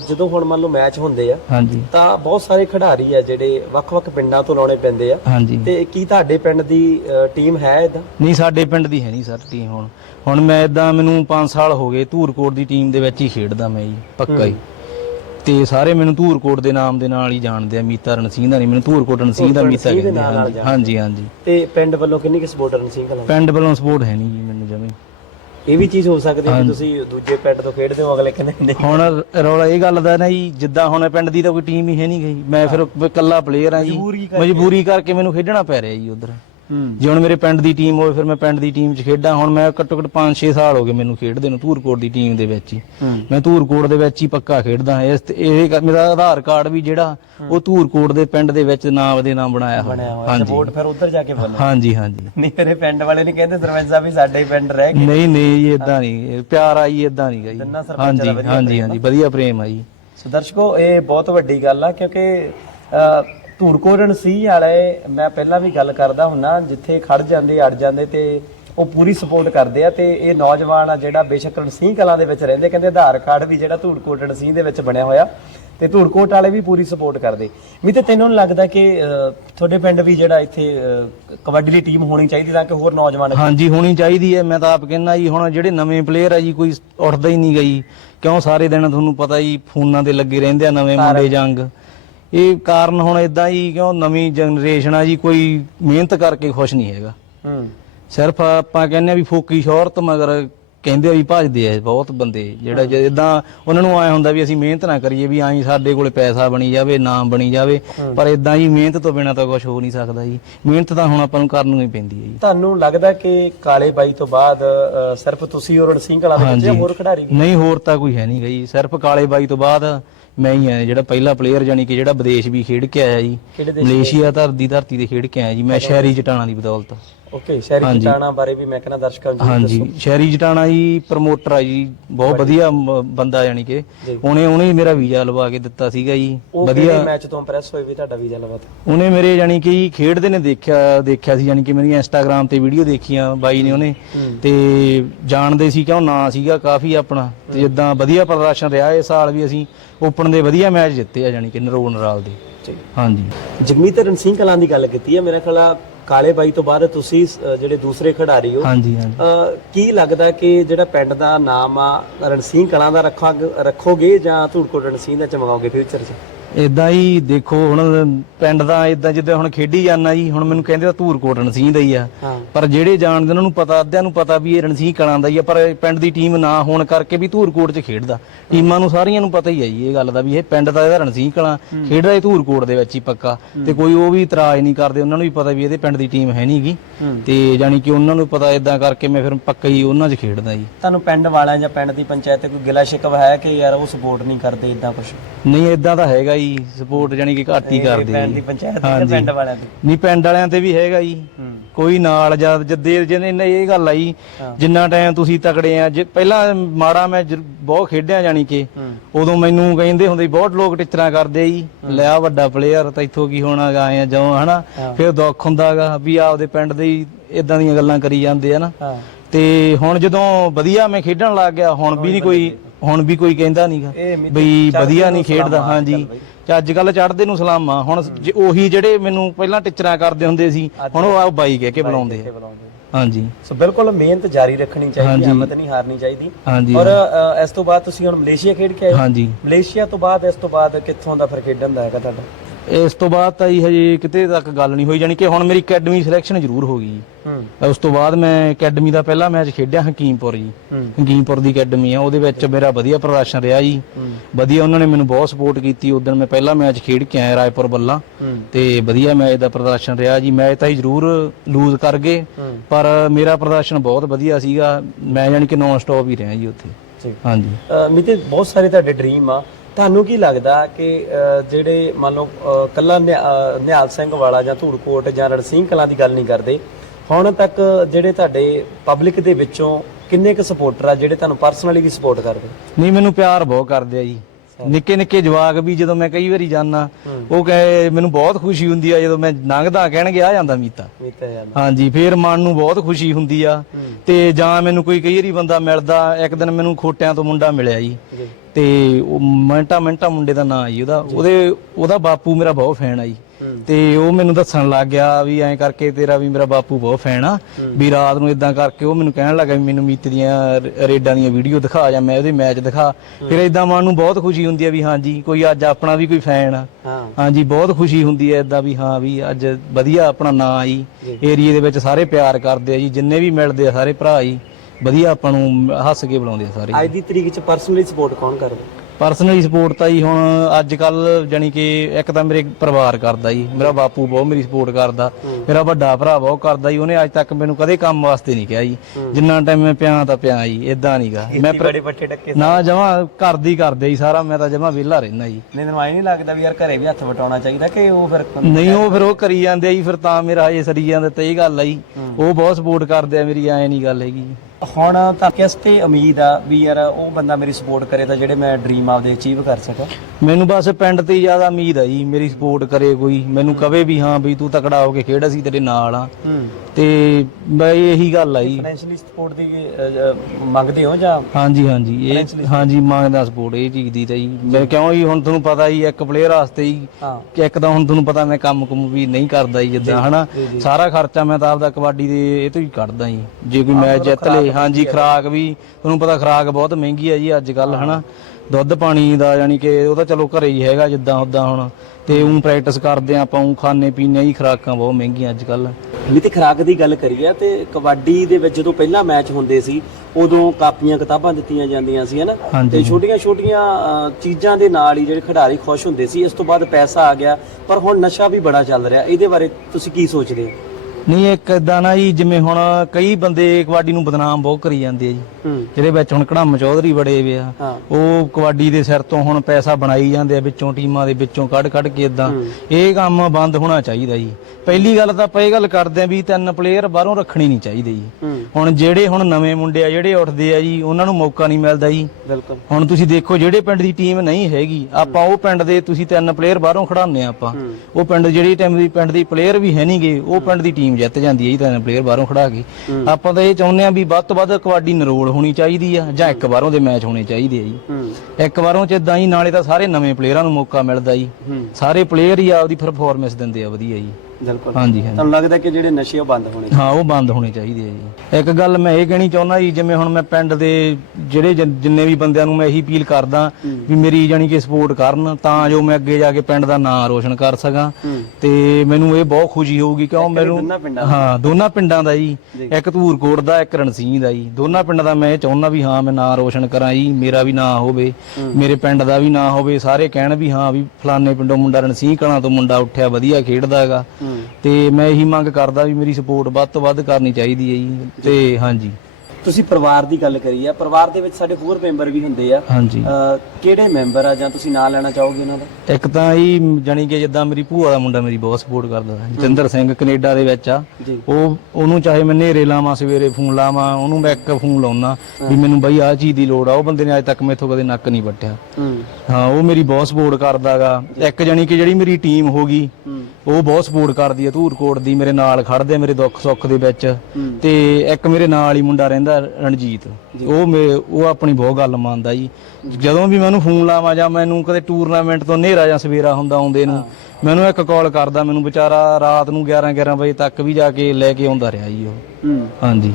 ਜਦੋਂ ਹੁਣ ਮੰਨ ਲਓ ਮੈਚ ਹੁੰਦੇ ਆ ਹਾਂਜੀ। ਤਾਂ ਬਹੁਤ ਸਾਰੇ ਖਿਡਾਰੀ ਆ ਜਿਹੜੇ ਵੱਖ-ਵੱਖ ਪਿੰਡਾਂ ਤੋਂ ਲਾਉਣੇ ਪੈਂਦੇ ਆ। ਹਾਂਜੀ। ਤੇ ਕੀ ਤੁਹਾਡੇ ਪਿੰਡ ਦੀ ਟੀਮ ਹੈ ਇਦਾਂ ਨਹੀਂ ਸਾਡੇ ਪਿੰਡ ਦੀ ਹੈ ਨਹੀਂ ਸਰ ਟੀਮ ਹੁਣ। ਹੁਣ ਮੈਂ ਇਦਾਂ ਮੈਨੂੰ 5 ਸਾਲ ਹੋ ਗਏ ਧੂਰਕੋਟ ਦੀ ਟੀਮ ਦੇ ਵਿੱਚ ਹੀ ਖੇਡਦਾ ਮੈਂ ਜੀ ਪੱਕਾ ਹੀ। ਤੇ ਸਾਰੇ ਮੈਨੂੰ ਧੂਰਕੋਟ ਦੇ ਨਾਮ ਦੇ ਨਾਲ ਹੀ ਜਾਣਦੇ ਆ ਮੀਤਾ ਰਣਸੀਂਹ ਦਾ ਨਹੀਂ ਮੈਨੂੰ ਧੂਰਕੋਟ ਰਣਸੀਂਹ ਦਾ ਮੀਤਾ ਰਣਸੀਂਹ ਕਹਿੰਦੇ ਨਾਲ ਹਾਂਜੀ ਹਾਂਜੀ ਹਾਂਜੀ। ਤੇ ਪਿੰਡ ਵੱਲੋਂ ਕਿੰਨੀ ਕਿ ਸਪੋਰਟ ਰਨ ਸਿੰਘ ਕਲਾਂ ਪਿੰਡ ਵੱਲੋਂ ਸਪੋਰਟ ਹੈ ਨਹੀਂ ਜੀ ਮੈਨੂੰ ਜਮੇ। ਇਹ ਵੀ ਚੀਜ਼ ਹੋ ਸਕਦੀ ਹੈ ਕਿ ਤੁਸੀਂ ਦੂਜੇ ਪਿੰਡ ਤੋਂ ਖੇਡਦੇ ਹੋ ਅਗਲੇ ਕਹਿੰਦੇ ਨਹੀਂ ਹੁਣ ਰੌਲਾ ਇਹ ਗੱਲ ਦਾ ਨਾ ਜੀ ਜਿੱਦਾਂ ਹੁਣ ਪਿੰਡ ਦੀ ਤਾਂ ਕੋਈ ਟੀਮ ਹੀ ਹੈ ਨਹੀਂ ਗਈ ਮੈਂ ਫਿਰ ਇਕੱਲਾ ਪਲੇਅਰ ਆ ਜੀ। ਮਜਬੂਰੀ ਕਰਕੇ। ਮੈਨੂੰ ਖੇਡਣਾ ਪੈ ਰਿਹਾ ਜੀ ਉਧਰ। ਜੇ ਹੁਣ ਮੇਰੇ ਪਿੰਡ ਦੀ ਟੀਮ ਹੋਵੇ ਫਿਰ ਮੈਂ ਪਿੰਡ ਦੀ ਟੀਮ 'ਚ ਖੇਡਾਂ। ਹੁਣ ਮੈਂ ਘੱਟੋ ਘੱਟ 5-6 ਸਾਲ ਹੋ ਗਏ ਮੈਨੂੰ ਖੇਡਦੇ ਨੂੰ ਧੂਰਕੋਟ ਦੀ ਟੀਮ ਦੇ ਵਿੱਚ ਹੀ। ਮੈਂ ਧੂਰਕੋਟ ਦੇ ਵਿੱਚ ਹੀ ਪੱਕਾ ਖੇਡਦਾ ਇਸ ਤੇ ਇਹ ਮੇਰਾ ਆਧਾਰ ਕਾਰਡ ਵੀ ਜਿਹੜਾ ਉਹ ਧੂਰਕੋਟ ਦੇ ਪਿੰਡ ਦੇ ਵਿੱਚ ਨਾਮ ਦੇ ਨਾਮ ਬਣਾਇਆ ਹੋਇਆ। ਹਾਂਜੀ। ਸਪੋਰਟ ਫਿਰ ਉੱਧਰ ਜਾ ਕੇ ਬੋਲੋ ਹਾਂਜੀ ਹਾਂਜੀ। ਨਹੀਂ ਮੇਰੇ ਪਿੰਡ ਵਾਲੇ ਨਹੀਂ ਕਹਿੰਦੇ ਸਰਪੰਚ ਸਾਹਿਬ ਵੀ ਸਾਡੇ ਪਿੰਡ ਰਹਿ ਗਏ। ਨਹੀਂ ਨਹੀਂ ਜੀ ਇਦਾਂ ਨਹੀਂ। ਇਹ ਪਿਆਰ ਆਈ ਇਦਾਂ ਨਹੀਂ ਗਈ। ਹਾਂਜੀ ਹਾਂਜੀ ਹਾਂਜੀ ਵਧੀਆ ਪ੍ਰੇਮ ਆ ਜੀ। ਸੋ ਦਰਸ਼ਕੋ ਇਹ ਬਹੁਤ ਵੱਡੀ ਗੱਲ ਆ ਕਿਉਂਕਿ ਧੂਰਕੋਟਨ ਸੀ ਵਾਲੇ ਮੈਂ ਪਹਿਲਾਂ ਵੀ ਗੱਲ ਕਰਦਾ ਹੁੰਨਾ ਜਿੱਥੇ ਖੜ ਜਾਂਦੇ ਅੜ ਜਾਂਦੇ ਤੇ ਉਹ ਪੂਰੀ ਸਪੋਰਟ ਕਰਦੇ ਆ ਤੇ ਇਹ ਨੌਜਵਾਨ ਆ ਜਿਹੜਾ ਬੇਸ਼ੱਕ ਰਣਸੀਂਹ ਕਲਾਂ ਦੇ ਵਿੱਚ ਰਹਿੰਦੇ ਕਹਿੰਦੇ ਆਧਾਰ ਕਾਰਡ ਵੀ ਜਿਹੜਾ ਧੂਰਕੋਟ ਰਣਸੀਂਹ ਦੇ ਵਿੱਚ ਬਣਿਆ ਹੋਇਆ ਤੇ ਧੂਰਕੋਟ ਵਾਲੇ ਵੀ ਪੂਰੀ ਸਪੋਰਟ ਕਰਦੇ। ਵੀ ਤੇ ਤੈਨੂੰ ਲੱਗਦਾ ਕਿ ਤੁਹਾਡੇ ਪਿੰਡ ਵੀ ਜਿਹੜਾ ਇੱਥੇ ਕਬੱਡੀ ਦੀ ਟੀਮ ਹੋਣੀ ਚਾਹੀਦੀ ਤਾਂ ਕਿ ਹੋਰ ਨੌਜਵਾਨ ਹਾਂਜੀ ਹੋਣੀ ਚਾਹੀਦੀ ਹੈ ਮੈਂ ਤਾਂ ਆਪ ਕਹਿੰਦਾ ਜੀ ਹੁਣ ਜਿਹੜੇ ਨਵੇਂ ਪਲੇਅਰ ਆ ਜੀ ਕੋਈ ਉੱਠਦਾ ਹੀ ਨਹੀਂ ਗਈ ਕਿਉਂ ਸਾਰੇ ਦਿਨ ਤੁਹਾਨੂੰ ਪਤਾ ਜੀ ਫੋਨਾਂ ਤੇ ਲੱਗੇ ਰਹਿੰਦੇ ਆ ਨਵੇਂ ਮੁੰਡੇ ਜੰਗ। ਇਹ ਕਾਰਨ ਹੁਣ ਇਦਾਂ ਹੀ ਕਿਉਂ ਨਵੀਂ ਜਨਰੇਸ਼ਨ ਆ ਜੀ ਕੋਈ ਮਿਹਨਤ ਕਰਕੇ ਖੁਸ਼ ਨਹੀਂ ਹੈਗਾ। ਹੂੰ। ਸਿਰਫ ਆਪਾਂ ਕਹਿੰਦੇ ਆ ਵੀ ਫੋਕੀ ਸ਼ੌਹਰਤ ਮਗਰ ਕਹਿੰਦੇ ਆ ਵੀ ਭੱਜਦੇ ਆ ਬਹੁਤ ਬੰਦੇ ਜਿਹੜਾ ਜਿੱਦਾਂ ਉਹਨਾਂ ਨੂੰ ਆਇਆ ਹੁੰਦਾ ਵੀ ਅਸੀਂ ਮਿਹਨਤ ਨਾ ਕਰੀਏ ਵੀ ਆਈ ਸਾਡੇ ਕੋਲੇ ਪੈਸਾ ਬਣੀ ਜਾਵੇ ਨਾਮ ਬਣੀ ਜਾਵੇ ਪਰ ਇਦਾਂ ਹੀ ਮਿਹਨਤ ਤੋਂ ਬਿਨਾ ਤਾਂ ਕੁਝ ਹੋ ਨਹੀਂ ਸਕਦਾ ਜੀ। ਮਿਹਨਤ ਤਾਂ ਹੁਣ ਆਪਾਂ ਨੂੰ ਕਰਨ ਨੂੰ ਹੀ ਪੈਂਦੀ ਹੈ ਜੀ। ਤੁਹਾਨੂੰ ਲੱਗਦਾ ਕਿ ਕਾਲੇ ਬਾਈ ਤੋਂ ਬਾਅਦ ਸਿਰਫ ਤੁਸੀਂ ਔਰ ਰਣਸੀਂਹ ਕਲਾਂ ਦੇ ਵਿੱਚ ਜਾਂ ਹੋਰ ਖਿਡਾਰੀ? ਨਹੀਂ ਹੋਰ ਤਾਂ ਕੋਈ ਹੈ ਨਹੀਂ ਗਈ ਸਿਰਫ ਕਾਲੇ ਬਾਈ ਤੋਂ ਬਾਅਦ ਮੈਂ ਹੀ ਆ ਜਿਹੜਾ ਪਹਿਲਾ ਪਲੇਅਰ ਜਾਨੀ ਕਿ ਜਿਹੜਾ ਵਿਦੇਸ਼ ਵੀ ਖੇਡ ਕੇ ਆਇਆ ਜੀ ਕਿਹੜੇ ਦੇਸ਼ ਮਲੇਸ਼ੀਆ ਧਰਤੀ ਧਰਤੀ ਤੇ ਖੇਡ ਕੇ ਆਇਆ ਜੀ ਮੈਂ ਸ਼ਹਿਰੀ ਜਟਾਣਾ ਦੀ ਬਦੌਲਤ। ਓਕੇ ਸ਼ਹਿਰੀ ਹਾਂਜੀ। ਟਿਕਾਣਾ ਬਾਰੇ ਵੀ ਮੈਂ ਕਹਿੰਦਾ ਦਰਸ਼ਕਾਂ ਨੂੰ ਹਾਂਜੀ ਸ਼ਹਿਰੀ ਜਟਾਣਾ ਜੀ ਪ੍ਰਮੋਟਰ ਆ ਜੀ ਬਹੁਤ ਵਧੀਆ। ਮ- ਬੰਦਾ ਯਾਨੀ ਕਿ। ਜੀ। ਉਹਨੇ ਉਹਨੇ ਹੀ ਮੇਰਾ ਵੀਜ਼ਾ ਲਵਾ ਕੇ ਦਿੱਤਾ ਸੀਗਾ ਜੀ ਉਹ ਕਿਹੜੇ ਵਧੀਆ ਮੈਚ ਤੋਂ ਇੰਪ੍ਰੈਸ ਹੋਏ ਵੀ ਤੁਹਾਡਾ ਵੀਜ਼ਾ ਲਵਾਤਾ ਉਹਨੇ ਮੇਰੇ ਯਾਨੀ ਕਿ ਖੇਡਦੇ ਨੇ ਦੇਖਿਆ ਦੇਖਿਆ ਸੀ ਯਾਨੀ ਕਿ ਮੇਰੀਆਂ ਇੰਸਟਾਗ੍ਰam ਤੇ ਵੀਡੀਓ ਦੇਖੀਆਂ ਬਾਈ ਨੇ ਉਹਨੇ। ਹੂੰ। ਤੇ ਜਾਣਦੇ ਸੀ ਕਿ ਉਹ ਨਾਂ ਸੀਗਾ ਕਾਫੀ ਆਪਣਾ। ਤੇ ਜਿੱਦਾਂ ਵਧੀਆ ਪ੍ਰਦਰਸ਼ਨ ਰਿਹਾ ਇਹ ਸਾਲ ਵੀ ਅਸੀਂ ਓਪਨ ਦੇ ਵਧੀਆ ਮੈਚ ਜਿੱਤੇ ਆ ਯਾਨੀ ਕਿ ਨਰੋ ਨਰਾਲ ਦੇ। ਠੀਕ ਹਾਂਜੀ। ਜਗਮੀਤ ਰਣਸਿੰਘ ਕਲਾਂ ਦੀ ਗੱਲ ਕੀਤੀ ਹੈ ਮੇਰਾ ਖਿਆਲ ਆ ਕਾਲੇ ਬਾਈ ਤੋਂ ਬਾਅਦ ਤੁਸੀਂ ਅ, ਜਿਹੜੇ ਦੂਸਰੇ ਖਿਡਾਰੀ ਹੋ ਹਾਂਜੀ ਹਾਂਜੀ। ਅ, ਕੀ ਲੱਗਦਾ ਕਿ ਜਿਹੜਾ ਪਿੰਡ ਦਾ ਨਾਮ ਆ ਰਣਸਿੰਘ ਕਲਾਂ ਦਾ ਰੱਖਾਂ ਰੱਖੋਗੇ ਜਾਂ ਧੂੜਕੋਟ ਰਣਸਿੰਘ ਦਾ ਚਮਕਾਓਗੇ ਫਿਊਚਰ 'ਚ? ਇਦਾਂ ਹੀ ਦੇਖੋ ਹੁਣ ਪਿੰਡ ਦਾ ਇਦਾਂ ਜਿੱਦਾਂ ਹੁਣ ਖੇਡੀ ਜਾਂਦਾ ਜੀ ਹੁਣ ਮੈਨੂੰ ਕਹਿੰਦੇ ਤਾਂ ਧੂਰਕੋਟ ਰਣਸੀਂਹ ਦਾ ਹੀ ਆ। ਪਰ ਜਿਹੜੇ ਜਾਣਦੇ ਉਹਨਾਂ ਨੂੰ ਪਤਾ ਅੱਧਿਆਂ ਨੂੰ ਪਤਾ ਵੀ ਇਹ ਰਣਸੀਂਹ ਕਲਾਂ ਦਾ ਹੀ ਆ ਪਰ ਪਿੰਡ ਦੀ ਟੀਮ ਨਾ ਹੋਣ ਕਰਕੇ ਵੀ ਧੂਰਕੋਟ 'ਚ ਖੇਡਦਾ। ਟੀਮਾਂ ਨੂੰ ਸਾਰੀਆਂ ਨੂੰ ਪਤਾ ਹੀ ਆ ਜੀ ਇਹ ਗੱਲ ਦਾ ਵੀ ਇਹ ਪਿੰਡ ਦਾ ਇਹਦਾ ਰਣਸੀਂਹ ਕਲਾਂ ਖੇਡਦਾ ਇਹ ਧੂਰਕੋਟ ਦੇ ਵਿੱਚ ਹੀ ਪੱਕਾ। ਤੇ ਕੋਈ ਉਹ ਵੀ ਇਤਰਾਜ਼ ਨਹੀਂ ਕਰਦੇ ਉਹਨਾਂ ਨੂੰ ਵੀ ਪਤਾ ਵੀ ਇਹਦੇ ਪਿੰਡ ਦੀ ਟੀਮ ਹੈ ਨਹੀਂਗੀ। ਤੇ ਜਾਣੀ ਕਿ ਉਹਨਾਂ ਨੂੰ ਪਤਾ ਇਦਾਂ ਕਰਕੇ ਮੈਂ ਫਿਰ ਪੱਕਾ ਹੀ ਉਹਨਾਂ 'ਚ ਖੇਡਦਾ ਜੀ। ਤੁਹਾਨੂੰ ਪਿੰਡ ਵਾਲਿਆਂ ਜਾਂ ਪਿੰਡ ਦੀ ਪੰਚਾਇਤ ਤੇ ਕੋਈ ਗਿਲਾ ਸ਼ਿਕਵਾ ਹੈ ਕਿ ਯਾਰ ਉਹ ਸਪੋਰਟ ਨਹੀਂ ਕਰਦੇ ਇਦਾਂ ਕੁਝ ਨਹੀਂ ਇਦਾਂ ਤਾਂ ਹੈਗਾ ਜੀ ਸਪੋਰਟ ਜਾਣੀ ਕਿ ਘੱਟ ਹੀ ਕਰਦੇ ਆ ਪਿੰਡ। ਦੀ ਪੰਚਾਇਤ ਤੇ ਹਾਂਜੀ। ਪਿੰਡ ਵਾਲਿਆਂ ਦੀ। ਨਹੀਂ ਪਿੰਡ ਵਾਲਿਆਂ ਤੇ ਵੀ ਹੈਗਾ ਜੀ। ਹੂੰ। ਕੋਈ ਨਾਲ ਜਦ ਜਦੇ ਜਿਹਨੇ ਇਹ ਗੱਲ ਆਈ ਹਾਂ। ਜਿੰਨਾ ਟਾਈਮ ਤੁਸੀਂ ਤਕੜੇ ਆ ਜੇ ਪਹਿਲਾਂ ਮਾੜਾ ਮੈਂ ਬਹੁਤ ਖੇਡਿਆ ਜਾਣੀ ਕਿ ਹੂੰ। ਉਦੋਂ ਮੈਨੂੰ ਕਹਿੰਦੇ ਹੁੰਦੇ ਸੀ, ਬਹੁਤ ਲੋਕ ਟਿਚਰਾਂ ਕਰਦੇ ਆ ਜੀ ਲਿਆ ਵੱਡਾ ਪਲੇਅਰ ਤਾਂ ਇੱਥੋਂ ਕੀ ਹੋਣਾ ਗਾ ਆਏ ਜਦੋਂ ਹਨਾ? ਹਾਂ। ਫਿਰ ਦੁੱਖ ਹੁੰਦਾਗਾ ਵੀ ਆਪਦੇ ਪਿੰਡ ਦੇ ਹੀ ਇਦਾਂ ਦੀਆਂ ਗੱਲਾਂ ਕਰੀ ਜਾਂਦੇ ਆ ਨਾ। ਹਾਂ। ਤੇ ਹੁਣ ਜਦੋਂ ਵਧੀਆ ਮੈਂ ਖੇਡਣ ਲੱਗ ਗਿਆ ਹੁਣ ਵੀ ਨਹੀਂ ਕੋਈ ਹੁਣ ਵੀ ਕੋਈ ਕਹਿੰਦਾ ਨਹੀਂਗਾ ਬਈ ਵਧੀਆ ਨਹੀਂ ਖੇਡਦਾ ਹਾਂਜੀ। ਤੇ ਅੱਜ ਕੱਲ ਚੜਦੇ ਨੂੰ ਸਲਾਮਾਂ ਹੁਣ ਜੇ ਉਹੀ ਜਿਹੜੇ ਮੈਨੂੰ ਪਹਿਲਾਂ ਟਿਚਰਾਂ ਕਰਦੇ ਹੁੰਦੇ ਸੀ ਹੁਣ ਉਹ ਆ ਬਾਈ ਕਹਿ ਕੇ ਬੁਲਾਉਂਦੇ ਆ। ਹਾਂਜੀ। ਸੋ ਬਿਲਕੁਲ ਮਿਹਨਤ ਜਾਰੀ ਰੱਖਣੀ ਚਾਹੀਦੀ ਹਿੰਮਤ ਨਹੀਂ ਹਾਰਨੀ ਚਾਹੀਦੀ। ਔਰ ਇਸ ਤੋਂ ਬਾਅਦ ਤੁਸੀਂ ਹੁਣ ਮਲੇਸ਼ੀਆ ਖੇਡ ਕੇ ਆਏ? ਹਾਂਜੀ। ਮਲੇਸ਼ੀਆ ਤੋਂ ਬਾਅਦ ਇਸ ਤੋਂ ਬਾਅਦ ਕਿੱਥੋਂ ਦਾ ਫਿਰ ਖੇਡਣ ਦਾ ਹੈਗਾ ਤੁਹਾਡਾ? ਇਸ ਤੋਂ ਬਾਅਦ ਤਾਂ ਜੀ ਹਜੇ ਕਿਤੇ ਤੱਕ ਗੱਲ ਨਹੀਂ ਹੋਈ ਜਾਣੀ ਕਿ ਹੁਣ ਮੇਰੀ ਅਕੈਡਮੀ ਸਿਲੈਕਸ਼ਨ ਜ਼ਰੂਰ ਹੋ ਗਈ। ਹੂੰ। ਉਸ ਤੋਂ ਬਾਅਦ ਮੈਂ ਅਕੈਡਮੀ ਦਾ ਪਹਿਲਾ ਮੈਚ ਖੇਡਿਆ ਹਕੀਮਪੁਰ ਜੀ। ਹੂੰ। ਹਕੀਮਪੁਰ ਦੀ ਅਕੈਡਮੀ ਆ ਉਹਦੇ ਵਿੱਚ ਮੇਰਾ ਵਧੀਆ ਪ੍ਰਦਰਸ਼ਨ ਰਿਹਾ ਜੀ। ਹੂੰ। ਵਧੀਆ ਉਹਨਾਂ ਨੇ ਮੈਨੂੰ ਬਹੁਤ ਸਪੋਰਟ ਕੀਤੀ ਉਦੋਂ ਮੈਂ ਪਹਿਲਾ ਮੈਚ ਖੇਡ ਕੇ ਆਇਆ ਰਾਏਪੁਰ ਬੱਲਾ ਹੂੰ। ਤੇ ਵਧੀਆ ਮੈਚ ਦਾ ਪ੍ਰਦਰਸ਼ਨ ਰਿਹਾ ਜੀ। ਮੈਚ ਤਾਂ ਹੀ ਜ਼ਰੂਰ ਲੂਜ਼ ਕਰ ਗਏ ਹੂੰ। ਪਰ ਮੇਰਾ ਪ੍ਰਦਰਸ਼ਨ ਬਹੁਤ ਵਧੀਆ ਸੀਗਾ। ਮੈਂ ਯਾਨੀ ਕਿ ਨੌਨ ਸਟਾਪ ਹੀ ਰਿਹਾ ਜੀ ਉੱਥੇ। ਠੀਕ ਹਾਂਜੀ। ਅ, ਮਿਤੇ ਬਹੁਤ ਸਾਰੇ ਤੁਹਾਡੇ ਡ੍ਰੀਮ ਆ। ਤੁਹਾਨੂੰ ਕੀ ਲੱਗਦਾ ਕਿ ਅ, ਜਿਹੜੇ ਮੰਨ ਲਓ ਅ, ਕੱਲਾ ਨਿਹਾ- ਅ, ਨਿਹਾਲ ਸਿੰਘ ਵਾਲਾ ਜਾਂ ਧੂੜਕੋਟ ਜਾਂ ਰਣਸੀਂਹ ਕਲਾਂ ਦੀ ਗੱਲ ਨਹੀਂ ਕਰਦੇ ਹੁਣ ਤੱਕ ਜਿਹੜੇ ਤੁਹਾਡੇ ਪਬਲਿਕ ਦੇ ਵਿੱਚੋਂ ਕਿੰਨੇ ਕੁ ਸਪੋਰਟਰ ਆ ਜਿਹੜੇ ਤੁਹਾਨੂੰ ਪਰਸਨਲੀ ਵੀ ਸਪੋਰਟ ਕਰਦੇ? ਨਹੀਂ ਮੈਨੂੰ ਪਿਆਰ ਬਹੁਤ ਕਰਦੇ ਆ ਜੀ। ਨਿੱਕੇ ਨਿੱਕੇ ਜਵਾਕ ਵੀ ਜਦੋਂ ਮੈਂ ਕਈ ਵਾਰੀ ਜਾਣਾ ਹੂੰ। ਉਹ ਕਹੇ ਮੈਨੂੰ ਬਹੁਤ ਖੁਸ਼ੀ ਹੁੰਦੀ ਆ ਜਦੋਂ ਮੈਂ ਲੰਘਦਾ ਕਹਿਣਗੇ ਆ ਜਾਂਦਾ ਮੀਤਾ। ਹਾਂਜੀ ਫੇਰ ਮਨ ਨੂੰ ਬਹੁਤ ਖੁਸ਼ੀ ਹੁੰਦੀ ਆ। ਤੇ ਜਾਂ ਮੈਨੂੰ ਕੋਈ ਕਈ ਵਾਰੀ ਬੰਦਾ ਮਿਲਦਾ ਇੱਕ ਦਿਨ ਮੈਨੂੰ ਖੋਟਿਆਂ ਤੋਂ ਮੁੰਡਾ ਮਿਲਿਆ ਜੀ। ਜੀ। ਤੇ ਉਹ ਮਿੰਟਾ ਮਿੰਟਾ ਮੁੰਡੇ ਦਾ ਨਾਂ ਜੀ ਉਹਦਾ। ਉਹਦੇ ਉਹਦਾ ਬਾਪੂ ਮੇਰਾ ਬਹੁਤ ਫੈਨ ਆ ਜੀ। ਤੇ ਉਹ ਮੈਨੂੰ ਦੱਸਣ ਲੱਗ ਗਿਆ ਵੀ ਐਂ ਕਰਕੇ ਤੇਰਾ ਵੀ ਮੇਰਾ ਬਾਪੂ ਬਹੁਤ ਫੈਨ ਆ। ਵੀ ਰਾਤ ਨੂੰ ਇਦਾਂ ਕਰਕੇ ਉਹ ਮੈਨੂੰ ਕਹਿਣ ਲੱਗਾ ਵੀ ਮੈਨੂੰ ਮੀਤ ਦੀਆਂ ਰੇਡਾਂ ਦੀਆਂ ਵੀਡੀਓ ਦਿਖਾ ਜਾਂ ਮੈਂ ਉਹਦੇ ਮੈਚ ਦਿਖਾ। ਫਿਰ ਇਦਾਂ ਮਨ ਨੂੰ ਬਹੁਤ ਖੁਸ਼ੀ ਹੁੰਦੀ ਆ ਵੀ ਹਾਂਜੀ ਕੋਈ ਅੱਜ ਆਪਣਾ ਵੀ ਕੋਈ ਫੈਨ ਆ। ਹਾਂ। ਹਾਂਜੀ ਬਹੁਤ ਖੁਸ਼ੀ ਹੁੰਦੀ ਹੈ ਇਦਾਂ ਵੀ ਹਾਂ ਵੀ ਅੱਜ ਵਧੀਆ ਆਪਣਾ ਨਾਂ ਆਈ। ਏਰੀਏ ਦੇ ਵਿੱਚ ਸਾਰੇ ਪਿਆਰ ਕਰਦੇ ਆ ਜੀ ਜਿੰਨੇ ਵੀ ਮਿਲਦੇ ਆ ਸਾਰੇ ਭਰਾ ਜੀ। ਵਧੀਆ ਆਪਾਂ ਨੂੰ ਹੱਸ ਕੇ ਬੁਲਾਉਂਦੇ ਆ ਸਾਰੇ ਅੱਜ ਦੀ ਤਰੀਕ 'ਚ ਪਰਸਨਲੀ ਸਪੋਰਟ ਕੌਣ ਕਰਦਾ? ਪਰਸਨਲੀ ਸਪੋਰਟ ਤਾਂ ਜੀ ਹੁਣ ਅੱਜ ਕੱਲ ਜਾਨੀ ਕਿ ਇੱਕ ਤਾਂ ਮੇਰੇ ਪਰਿਵਾਰ ਕਰਦਾ ਜੀ ਮੇਰਾ ਬਾਪੂ ਬਹੁਤ ਮੇਰੀ ਸਪੋਰਟ ਕਰਦਾ ਮੇਰਾ ਵੱਡਾ ਭਰਾ ਬਹੁਤ ਕਰਦਾ ਜੀ ਉਹਨੇ ਅੱਜ ਤੱਕ ਮੈਨੂੰ ਕਦੇ ਕੰਮ ਵਾਸਤੇ ਨਹੀਂ ਕਿਹਾ ਜੀ। ਜਿੰਨਾ ਟਾਈਮ ਮੈਂ ਪਿਆ ਤਾਂ ਪਿਆ ਜੀ ਇਦਾਂ ਨਹੀਂਗਾ ਮੈਂ ਬੜੇ ਬੱਟੇ ਡੱਕੇ ਨਾ ਜਮਾ ਘਰ ਦੀ ਕਰਦੇ ਜੀ ਸਾਰਾ ਮੈਂ ਤਾਂ ਜਮਾ ਵਿਹਲਾ ਰਹਿਣਾ ਜੀ। ਨਹੀਂ ਤੈਨੂੰ ਆਈ ਨਹੀਂ ਲੱਗਦਾ ਵੀ ਯਾਰ ਘਰੇ ਵੀ ਹੱਥ ਵਟਾਉਣਾ ਚਾਹੀਦਾ ਕਿ ਉਹ ਫਿਰ ਨਹੀਂ ਉਹ ਫਿਰ ਉਹ ਕਰੀ ਜਾਂਦੇ ਆ ਜੀ ਫਿਰ ਤਾਂ ਮੇਰਾ ਹਜੇ ਸਰੀ ਜਾਂਦਾ ਤੇ ਇਹ ਗੱਲ ਆ ਜੀ। ਉਹ ਬਹੁਤ ਸਪੋਰਟ ਕਰਦੇ ਆ ਮੇਰੀ ਐ ਨਹੀਂ ਗੱਲ ਹੈਗੀ ਹੁਣ ਤਾਂ ਕਿਸ ਤੇ ਉਮੀਦ ਆ ਵੀ ਯਾਰ ਉਹ ਬੰਦਾ ਮੇਰੀ ਸਪੋਰਟ ਕਰੇ ਤਾਂ ਜਿਹੜੇ ਮੈਂ ਡ੍ਰੀਮ ਆਪਦੇ ਅਚੀਵ ਕਰ ਸਕਾਂ? ਮੈਨੂੰ ਬਸ ਪਿੰਡ ਤੇ ਹੀ ਜ਼ਿਆਦਾ ਉਮੀਦ ਆ ਜੀ ਮੇਰੀ ਸਪੋਰਟ ਕਰੇ ਕੋਈ। ਮੈਨੂੰ ਕਵੇ ਵੀ ਹਾਂ ਵੀ ਤੂੰ ਤਕੜਾ ਹੋ ਕੇ ਖੇਡ ਅਸੀਂ ਤੇਰੇ ਨਾਲ ਆ। ਹੂੰ। ਤੇ ਬਈ ਇਹੀ ਗੱਲ ਆ ਜੀ। ਫਾਈਨੈਂਸ਼ੀਅਲੀ ਸਪੋਰਟ ਦੀ ਅ, ਅ, ਮੰਗਦੇ ਹੋ ਜਾਂ? ਹਾਂਜੀ ਹਾਂਜੀ ਇਹ ਹਾਂਜੀ ਮੰਗਦਾ ਸਪੋਰਟ ਇਹ ਚੀਜ਼ ਦੀ ਤਾਂ ਜੀ। ਮੈਂ ਕਿਉਂ ਜੀ ਹੁਣ ਤੁਹਾਨੂੰ ਪਤਾ ਹੀ ਇੱਕ ਪਲੇਅਰ ਵਾਸਤੇ ਹੀ ਹਾਂ। ਕਿ ਇੱਕ ਤਾਂ ਹੁਣ ਤੁਹਾਨੂੰ ਪਤਾ ਮੈਂ ਕੰਮ ਕੁਮ ਵੀ ਨਹੀਂ ਕਰਦਾ ਜੀ ਜਿੱਦਾਂ ਹਨਾ? ਸਾਰਾ ਖਰਚਾ ਮੈਂ ਤਾਂ ਆਪਦਾ ਕਬੱਡੀ ਦੇ ਇਹ ਤੋਂ ਹੀ ਕੱਢਦਾ ਜੀ। ਜੇ ਕੋਈ ਮੈਚ ਜਿੱਤ ਲੇ ਹਾਂਜੀ ਖਰਾਕ ਵੀ ਤੁਹਾਨੂੰ ਪਤਾ ਖਰਾਕ ਬਹੁਤ ਮਹਿੰਗੀ ਆ ਜੀ ਅੱਜ ਕੱਲ ਹਨਾ? ਦੁੱਧ ਪਾਣੀ ਦਾ ਯਾਨੀ ਕਿ ਉਹ ਤਾਂ ਚਲੋ ਘਰੇ ਹੀ ਹੈਗਾ ਜਿੱਦਾਂ ਉਦਾਂ ਹੁਣ। ਤੇ ਉਹ ਪ੍ਰੈਕਟਿਸ ਕਰਦੇ ਆ ਆਪਾਂ ਉਹ ਖਾਣੇ ਪੀਣੇ ਹੀ ਖਰਾਕਾਂ ਬਹੁਤ ਮਹਿੰਗੀਆਂ ਅੱਜ ਕੱਲ ਵੀ ਤੇ ਖਰਾਕ ਦੀ ਗੱਲ ਕਰੀਏ ਤੇ ਕਬੱਡੀ ਦੇ ਵਿੱਚ ਜਦੋਂ ਪਹਿਲਾਂ ਮੈਚ ਹੁੰਦੇ ਸੀ ਉਦੋਂ ਕਾਪੀਆਂ ਕਿਤਾਬਾਂ ਦਿੱਤੀਆਂ ਜਾਂਦੀਆਂ ਸੀ ਹਨਾ। ਤੇ ਛੋਟੀਆਂ ਛੋਟੀਆਂ ਚੀਜ਼ਾਂ ਦੇ ਨਾਲ ਹੀ ਜਿਹੜੇ ਖਿਡਾਰੀ ਖੁਸ਼ ਹੁੰਦੇ ਸੀ ਇਸ ਤੋਂ ਬਾਅਦ ਪੈਸਾ ਆ ਗਿਆ ਪਰ ਹੁਣ ਨਸ਼ਾ ਵੀ ਬੜਾ ਚੱਲ ਰਿਹਾ। ਇਹਦੇ ਬਾਰੇ ਤੁਸੀਂ ਕੀ ਸੋਚਦੇ ਹੋ? ਨਹੀਂ, ਇੱਕ ਇਦਾਂ ਨਾ ਜੀ, ਜਿਵੇਂ ਹੁਣ ਕਈ ਬੰਦੇ ਕਬੱਡੀ ਨੂੰ ਬਦਨਾਮ ਬਹੁਤ ਕਰੀ ਜਾਂਦੇ ਆ ਜੀ। ਜਿਹਦੇ ਵਿੱਚ ਹੁਣ ਕੜਮ ਚੌਧਰੀ ਬੜੇ ਵੇ ਆ। ਉਹ ਕਬੱਡੀ ਦੇ ਸਿਰ ਤੋਂ ਹੁਣ ਪੈਸਾ ਬਣਾਈ ਜਾਂਦੇ ਆ ਵਿੱਚੋਂ ਟੀਮਾਂ ਦੇ ਵਿੱਚੋਂ ਕੱਢ ਕੱਢ ਕੇ ਇਦਾਂ ਇਹ ਕੰਮ ਬੰਦ ਹੋਣਾ ਚਾਹੀਦਾ ਜੀ। ਪਹਿਲੀ ਗੱਲ ਤਾਂ ਆਪਾਂ ਇਹ ਗੱਲ ਕਰਦੇ ਆ ਵੀ ਤਿੰਨ ਪਲੇਅਰ ਬਾਹਰੋਂ ਰੱਖਣੇ ਨਹੀਂ ਚਾਹੀਦੇ ਜੀ। ਹੁਣ ਜਿਹੜੇ ਹੁਣ ਨਵੇਂ ਮੁੰਡੇ ਆ ਜਿਹੜੇ ਉੱਠਦੇ ਆ ਜੀ ਉਹਨਾਂ ਨੂੰ ਮੌਕਾ ਨਹੀਂ ਮਿਲਦਾ ਜੀ। ਬਿਲਕੁਲ। ਹੁਣ ਤੁਸੀਂ ਦੇਖੋ ਜਿਹੜੇ ਪਿੰਡ ਦੀ ਟੀਮ ਨਹੀਂ ਹੈਗੀ ਆਪਾਂ ਉਹ ਪਿੰਡ ਦੇ ਤੁਸੀਂ ਤਿੰਨ ਪਲੇਅਰ ਬਾਹਰੋਂ ਖੜਾਉਂਦੇ ਆ ਆਪਾਂ। ਉਹ ਪਿੰਡ ਜਿਹੜੀ ਟੀਮ ਦੀ ਪਿੰਡ ਦੀ ਪਲੇਅਰ ਵੀ ਹੈ ਨਹੀਂਗੇ ਉਹ ਪਿੰਡ ਦੀ ਟੀਮ ਜਿੱਤ ਜਾਂਦੀ ਹੈ ਜੀ ਤਿੰਨ ਪਲੇਅਰ ਬਾਹਰੋਂ ਖੜਾ ਕੇ। ਆਪਾਂ ਤਾਂ ਇਹ ਚਾਹੁੰਦੇ ਆ ਵੀ ਵੱਧ ਤੋਂ ਵੱਧ ਕਬੱਡੀ ਨਰੋਲ ਹੋਣੀ ਚਾਹੀਦੀ ਆ ਜਾਂ ਇੱਕ ਵਾਰੋਂ ਦੇ ਮੈਚ ਹੋਣੇ ਚਾਹੀਦੇ ਆ ਜੀ। ਇੱਕ ਵਾਰੋਂ ਚ ਇਦਾਂ ਹੀ ਨਾਲੇ ਤਾਂ ਸਾਰੇ ਨਵੇਂ ਪਲੇਅਰਾਂ ਨੂੰ ਮੌਕਾ ਮਿਲਦਾ ਜੀ। ਸਾਰੇ ਪਲੇਅਰ ਹੀ ਆਪਦੀ ਪਰਫਾਰਮੈਂਸ ਦਿੰਦੇ ਆ ਵਧੀਆ ਜੀ। ਬਿਲਕੁਲ। ਹਾਂਜੀ ਹਾਂਜੀ। ਤੁਹਾਨੂੰ ਲੱਗਦਾ ਕਿ ਜਿਹੜੇ ਨਸ਼ੇ ਉਹ ਬੰਦ ਹੋਣੇ ਹਾਂ ਉਹ ਬੰਦ ਹੋਣੇ ਚਾਹੀਦੇ ਆ ਜੀ। ਇੱਕ ਗੱਲ ਮੈਂ ਇਹ ਕਹਿਣੀ ਚਾਹੁੰਦਾ ਜੀ ਜਿਵੇਂ ਹੁਣ ਮੈਂ ਪਿੰਡ ਦੇ ਜਿਹੜੇ ਜਿ- ਜਿੰਨੇ ਵੀ ਬੰਦਿਆਂ ਨੂੰ ਮੈਂ ਇਹੀ ਅਪੀਲ ਕਰਦਾ ਵੀ ਮੇਰੀ ਜਾਨੀ ਕਿ ਸਪੋਰਟ ਕਰਨ ਤਾਂ ਜੋ ਮੈਂ ਅੱਗੇ ਜਾ ਕੇ ਪਿੰਡ ਦਾ ਨਾਂ ਰੋਸ਼ਨ ਕਰ ਸਕਾਂ। ਹੂੰ। ਤੇ ਮੈਨੂੰ ਇਹ ਬਹੁਤ ਖੁਸ਼ੀ ਹੋਊਗੀ ਕਿਉਂ ਮੈਨੂੰ ਦੋਨਾਂ ਪਿੰਡਾਂ ਹਾਂ ਦੋਨਾਂ ਪਿੰਡਾਂ ਦਾ ਜੀ। ਇੱਕ ਧੂਰਕੋਟ ਦਾ ਇੱਕ ਰਣਸੀਂਹ ਦਾ ਜੀ। ਦੋਨਾਂ ਪਿੰਡਾਂ ਦਾ ਮੈਂ ਇਹ ਚਾਹੁੰਦਾ ਵੀ ਹਾਂ ਮੈਂ ਨਾਂ ਰੋਸ਼ਨ ਕਰਾਂ ਜੀ ਮੇਰਾ ਵੀ ਨਾਂ ਹੋਵੇ ਮੇਰੇ ਪਿੰਡ ਦਾ ਵੀ ਨਾਂ ਹੋਵੇ ਸਾਰੇ ਕਹਿਣ ਵੀ ਹਾਂ ਵੀ ਫਲਾਣੇ ਪਿੰਡੋਂ ਮੁੰਡਾ ਰਣਸੀਂਹ ਕਲਾਂ ਤੋਂ ਮੁੰਡਾ ਉੱਠਿਆ ਵਧੀਆ ਖੇਡਦਾ ਹੈਗਾ। ਹੂੰ। ਤੇ ਮੈਂ ਇਹੀ ਮੰਗ ਕਰਦਾ ਵੀ ਮੇਰੀ ਸਪੋਰਟ ਵੱਧ ਤੋਂ ਵੱਧ ਕਰਨੀ ਚਾਹੀਦੀ ਹੈ ਜੀ। ਤੇ ਹਾਂਜੀ। ਤੁਸੀਂ ਪਰਿਵਾਰ ਦੀ ਗੱਲ ਕਰੀ ਆ ਪਰਿਵਾਰ ਦੇ ਵਿੱਚ ਸਾਡੇ ਹੋਰ ਮੈਂਬਰ ਵੀ ਹੁੰਦੇ ਆ। ਹਾਂਜੀ। ਅਹ ਕਿਹੜੇ ਮੈਂਬਰ ਆ ਜਾਂ ਤੁਸੀਂ ਨਾਂ ਲੈਣਾ ਚਾਹੋਗੇ ਉਹਨਾਂ ਦਾ? ਇੱਕ ਤਾਂ ਇਹ ਜਾਣੀ ਕਿ ਜਿੱਦਾਂ ਮੇਰੀ ਭੂਆ ਦਾ ਮੁੰਡਾ ਮੇਰੀ ਬਹੁਤ ਸਪੋਰਟ ਕਰਦਾ ਹੈ। ਜਤਿੰਦਰ ਸਿੰਘ ਕੈਨੇਡਾ ਦੇ ਵਿੱਚ ਆ। ਜੀ। ਉਹ ਉਹਨੂੰ ਚਾਹੇ ਮੈਂ ਨੇਰੇ ਲਾਵਾਂ ਸਵੇਰੇ ਫੋਨ ਲਾਵਾਂ ਉਹਨੂੰ ਮੈਂ ਇੱਕ ਫੋਨ ਲਾਉਣਾ ਵੀ ਮੈਨੂੰ ਬਈ ਆਹ ਚੀਜ਼ ਦੀ ਲੋੜ ਆ। ਉਹ ਬੰਦੇ ਨੇ ਅਜੇ ਤੱਕ ਮੈਥੋਂ ਕਦੇ ਨੱਕ ਨਹੀਂ ਵੱਟਿਆ। ਹੂੰ। ਹਾਂ ਉਹ ਮੇਰੀ ਬਹੁਤ ਸਪੋਰਟ ਕਰਦਾਗਾ ਇੱਕ ਜਾਣੀ ਕਿ ਜਿਹੜੀ ਮੇਰੀ ਟੀਮ ਹੋ ਗਈ ਹੂੰ। ਉਹ ਬਹੁਤ ਸਪੋਰਟ ਕਰਦੀ ਹੈ ਧੂਰਕੋਟ ਦੀ ਮੇਰੇ ਨਾਲ ਖੜਦੇ ਮੇਰੇ ਦੁੱਖ ਸੁੱਖ ਦੇ ਵਿੱਚ। ਤੇ ਇੱਕ ਮੇਰੇ ਨਾਲ ਹੀ ਮੁੰਡਾ ਰਹਿੰਦਾ ਰਣਜੀਤ। ਉਹ ਮੇ- ਉਹ ਆਪਣੀ ਬਹੁਤ ਗੱਲ ਮੰਨਦਾ ਜੀ। ਜਦੋਂ ਵੀ ਮੈਨੂੰ ਫੋਨ ਲਾਵਾਂ ਜਾਂ ਮੈਨੂੰ ਕਦੇ ਟੂਰਨਾਮੈਂਟ ਤੋਂ ਹਨੇਰਾ ਜਾਂ ਸਵੇਰਾ ਹੁੰਦਾ ਆਉਂਦੇ ਨੂੰ ਮੈਨੂੰ ਇੱਕ ਕਾਲ ਕਰਦਾ ਮੈਨੂੰ ਵਿਚਾਰਾ ਰਾਤ ਨੂੰ 11 11 ਵਜੇ ਤੱਕ ਵੀ ਜਾ ਕੇ ਲੈ ਕੇ ਆਉਂਦਾ ਰਿਹਾ ਜੀ ਉਹ। ਹਾਂਜੀ।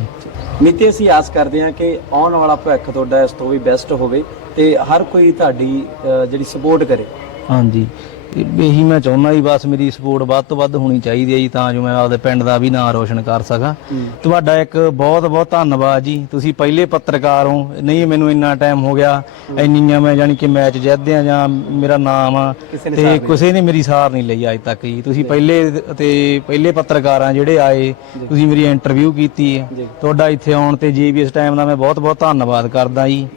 ਮਿੱਤੇ ਅਸੀਂ ਆਸ ਕਰਦੇ ਹਾਂ ਕਿ ਆਉਣ ਵਾਲਾ ਭਵਿੱਖ ਤੁਹਾਡਾ ਇਸ ਤੋਂ ਵੀ ਬੈਸਟ ਹੋਵੇ ਤੇ ਹਰ ਕੋਈ ਤੁਹਾਡੀ ਜਿਹੜੀ ਸਪੋਰਟ ਕਰੇ। ਹਾਂਜੀ। ਇਹ- ਇਹੀ ਮੈਂ ਚਾਹੁੰਦਾ ਜੀ ਬਸ ਮੇਰੀ ਸਪੋਰਟ ਵੱਧ ਤੋਂ ਵੱਧ ਹੋਣੀ ਚਾਹੀਦੀ ਹੈ ਜੀ ਤਾਂ ਜੋ ਮੈਂ ਆਪਦੇ ਪਿੰਡ ਦਾ ਵੀ ਨਾਮ ਰੋਸ਼ਨ ਕਰ ਸਕਾਂ। ਤੁਹਾਡਾ ਇੱਕ ਬਹੁਤ ਬਹੁਤ ਧੰਨਵਾਦ ਜੀ। ਤੁਸੀਂ ਪਹਿਲੇ ਪੱਤਰਕਾਰ ਹੋ। ਨਹੀਂ ਮੈਨੂੰ ਇੰਨਾ ਟਾਈਮ ਹੋ ਗਿਆ। ਇੰਨੀਆਂ ਮੈਂ ਜਾਨੀ ਕਿ ਮੈਚ ਜਿੱਤਦੇ ਆ ਜਾਂ ਮੇਰਾ ਨਾਮ ਆ ਨੇ ਤੇ ਕਿਸੇ ਨੇ ਮੇਰੀ ਸਾਰ ਨਹੀਂ ਲਈ ਅੱਜ ਤੱਕ ਜੀ। ਤੁਸੀਂ ਪਹਿਲੇ ਤੇ ਪਹਿਲੇ ਪੱਤਰਕਾਰ ਜਿਹੜੇ ਆਏ ਤੁਸੀਂ ਮੇਰੀ ਇੰਟਰਵਿਊ ਕੀਤੀ ਹੈ। ਜੀ। ਤੁਹਾਡਾ ਇੱਥੇ ਆਉਣ ਤੇ ਜੀਬੀਐਸ ਟਾਈਮ ਦਾ ਮੈਂ ਬਹੁਤ ਬਹੁਤ ਧੰਨਵਾਦ ਕਰਦਾ ਜੀ।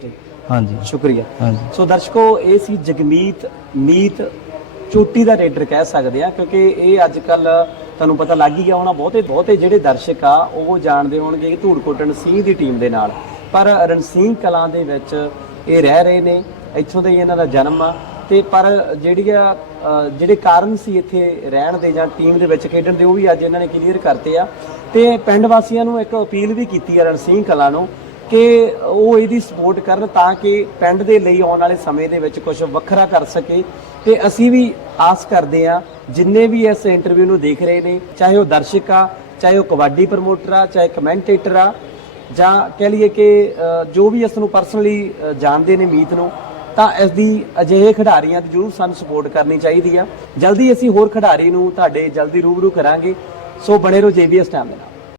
ਹਾਂਜੀ। ਸ਼ੁਕਰੀਆ। ਹਾਂਜੀ। ਸੋ ਦਰਸ਼ਕੋ ਇਹ ਸੀ ਜਗਮੀਤ ਮੀਤ ਚੋਟੀ ਦਾ ਰੇਡਰ ਕਹਿ ਸਕਦੇ ਆ ਕਿਉਂਕਿ ਇਹ ਅੱਜ ਕੱਲ ਤੁਹਾਨੂੰ ਪਤਾ ਲੱਗ ਹੀ ਗਿਆ ਹੋਣਾ ਬਹੁਤੇ ਬਹੁਤੇ ਜਿਹੜੇ ਦਰਸ਼ਕ ਆ ਉਹ ਜਾਣਦੇ ਹੋਣਗੇ ਕਿ ਧੂੜਕੋਟਣ ਸਿੰਘ ਦੀ ਟੀਮ ਦੇ ਨਾਲ। ਪਰ ਰਣਸੀਂਹ ਕਲਾਂ ਦੇ ਵਿੱਚ ਇਹ ਰਹਿ ਰਹੇ ਨੇ ਇੱਥੋਂ ਦਾ ਹੀ ਇਹਨਾਂ ਦਾ ਜਨਮ ਆ। ਤੇ ਪਰ ਜਿਹੜੀਆਂ ਅ, ਜਿਹੜੇ ਕਾਰਨ ਸੀ ਇੱਥੇ ਰਹਿਣ ਦੇ ਜਾਂ ਟੀਮ ਦੇ ਵਿੱਚ ਖੇਡਣ ਦੇ ਉਹ ਵੀ ਅੱਜ ਇਹਨਾਂ ਨੇ ਕਲੀਅਰ ਕਰਤੇ ਆ। ਤੇ ਪਿੰਡ ਵਾਸੀਆਂ ਨੂੰ ਇੱਕ ਅਪੀਲ ਵੀ ਕੀਤੀ ਆ ਰਣਸੀਂਹ ਕਲਾਂ ਨੂੰ ਕਿ ਉਹ ਇਹਦੀ ਸਪੋਰਟ ਕਰਨ ਤਾਂ ਕਿ ਪਿੰਡ ਦੇ ਲਈ ਆਉਣ ਵਾਲੇ ਸਮੇਂ ਦੇ ਵਿੱਚ ਕੁਝ ਵੱਖਰਾ ਕਰ ਸਕੇ। ਤੇ ਅਸੀਂ ਵੀ ਆਸ ਕਰਦੇ ਆ ਜਿੰਨੇ ਵੀ ਇਸ ਇੰਟਰਵਿਊ ਨੂੰ ਦੇਖ ਰਹੇ ਨੇ, ਚਾਹੇ ਉਹ ਦਰਸ਼ਕ ਆ, ਚਾਹੇ ਉਹ ਕਬੱਡੀ ਪ੍ਰਮੋਟਰ ਆ, ਚਾਹੇ ਕਮੈਂਟੇਟਰ ਆ, ਜਾਂ ਕਹਿ ਲਈਏ ਕਿ ਜੋ ਵੀ ਇਸ ਨੂੰ ਪਰਸਨਲੀ ਜਾਣਦੇ ਨੇ ਮੀਤ ਨੂੰ, ਤਾਂ ਇਸ ਦੀ ਅਜਿਹੇ ਖਿਡਾਰੀਆਂ ਦੀ ਜ਼ਰੂਰ ਸਾਨੂੰ ਸਪੋਰਟ ਕਰਨੀ ਚਾਹੀਦੀ ਆ। ਜਲਦੀ ਅਸੀਂ ਹੋਰ ਖਿਡਾਰੀ ਨੂੰ ਤੁਹਾਡੇ ਜਲਦੀ ਰੂਬਰੂ ਕਰਾਂਗੇ। ਸੋ ਬਣੇ ਰਹੋ ਜੇਬੀਐਸ ਟਾਈਮ ਦੇ ਨਾਲ।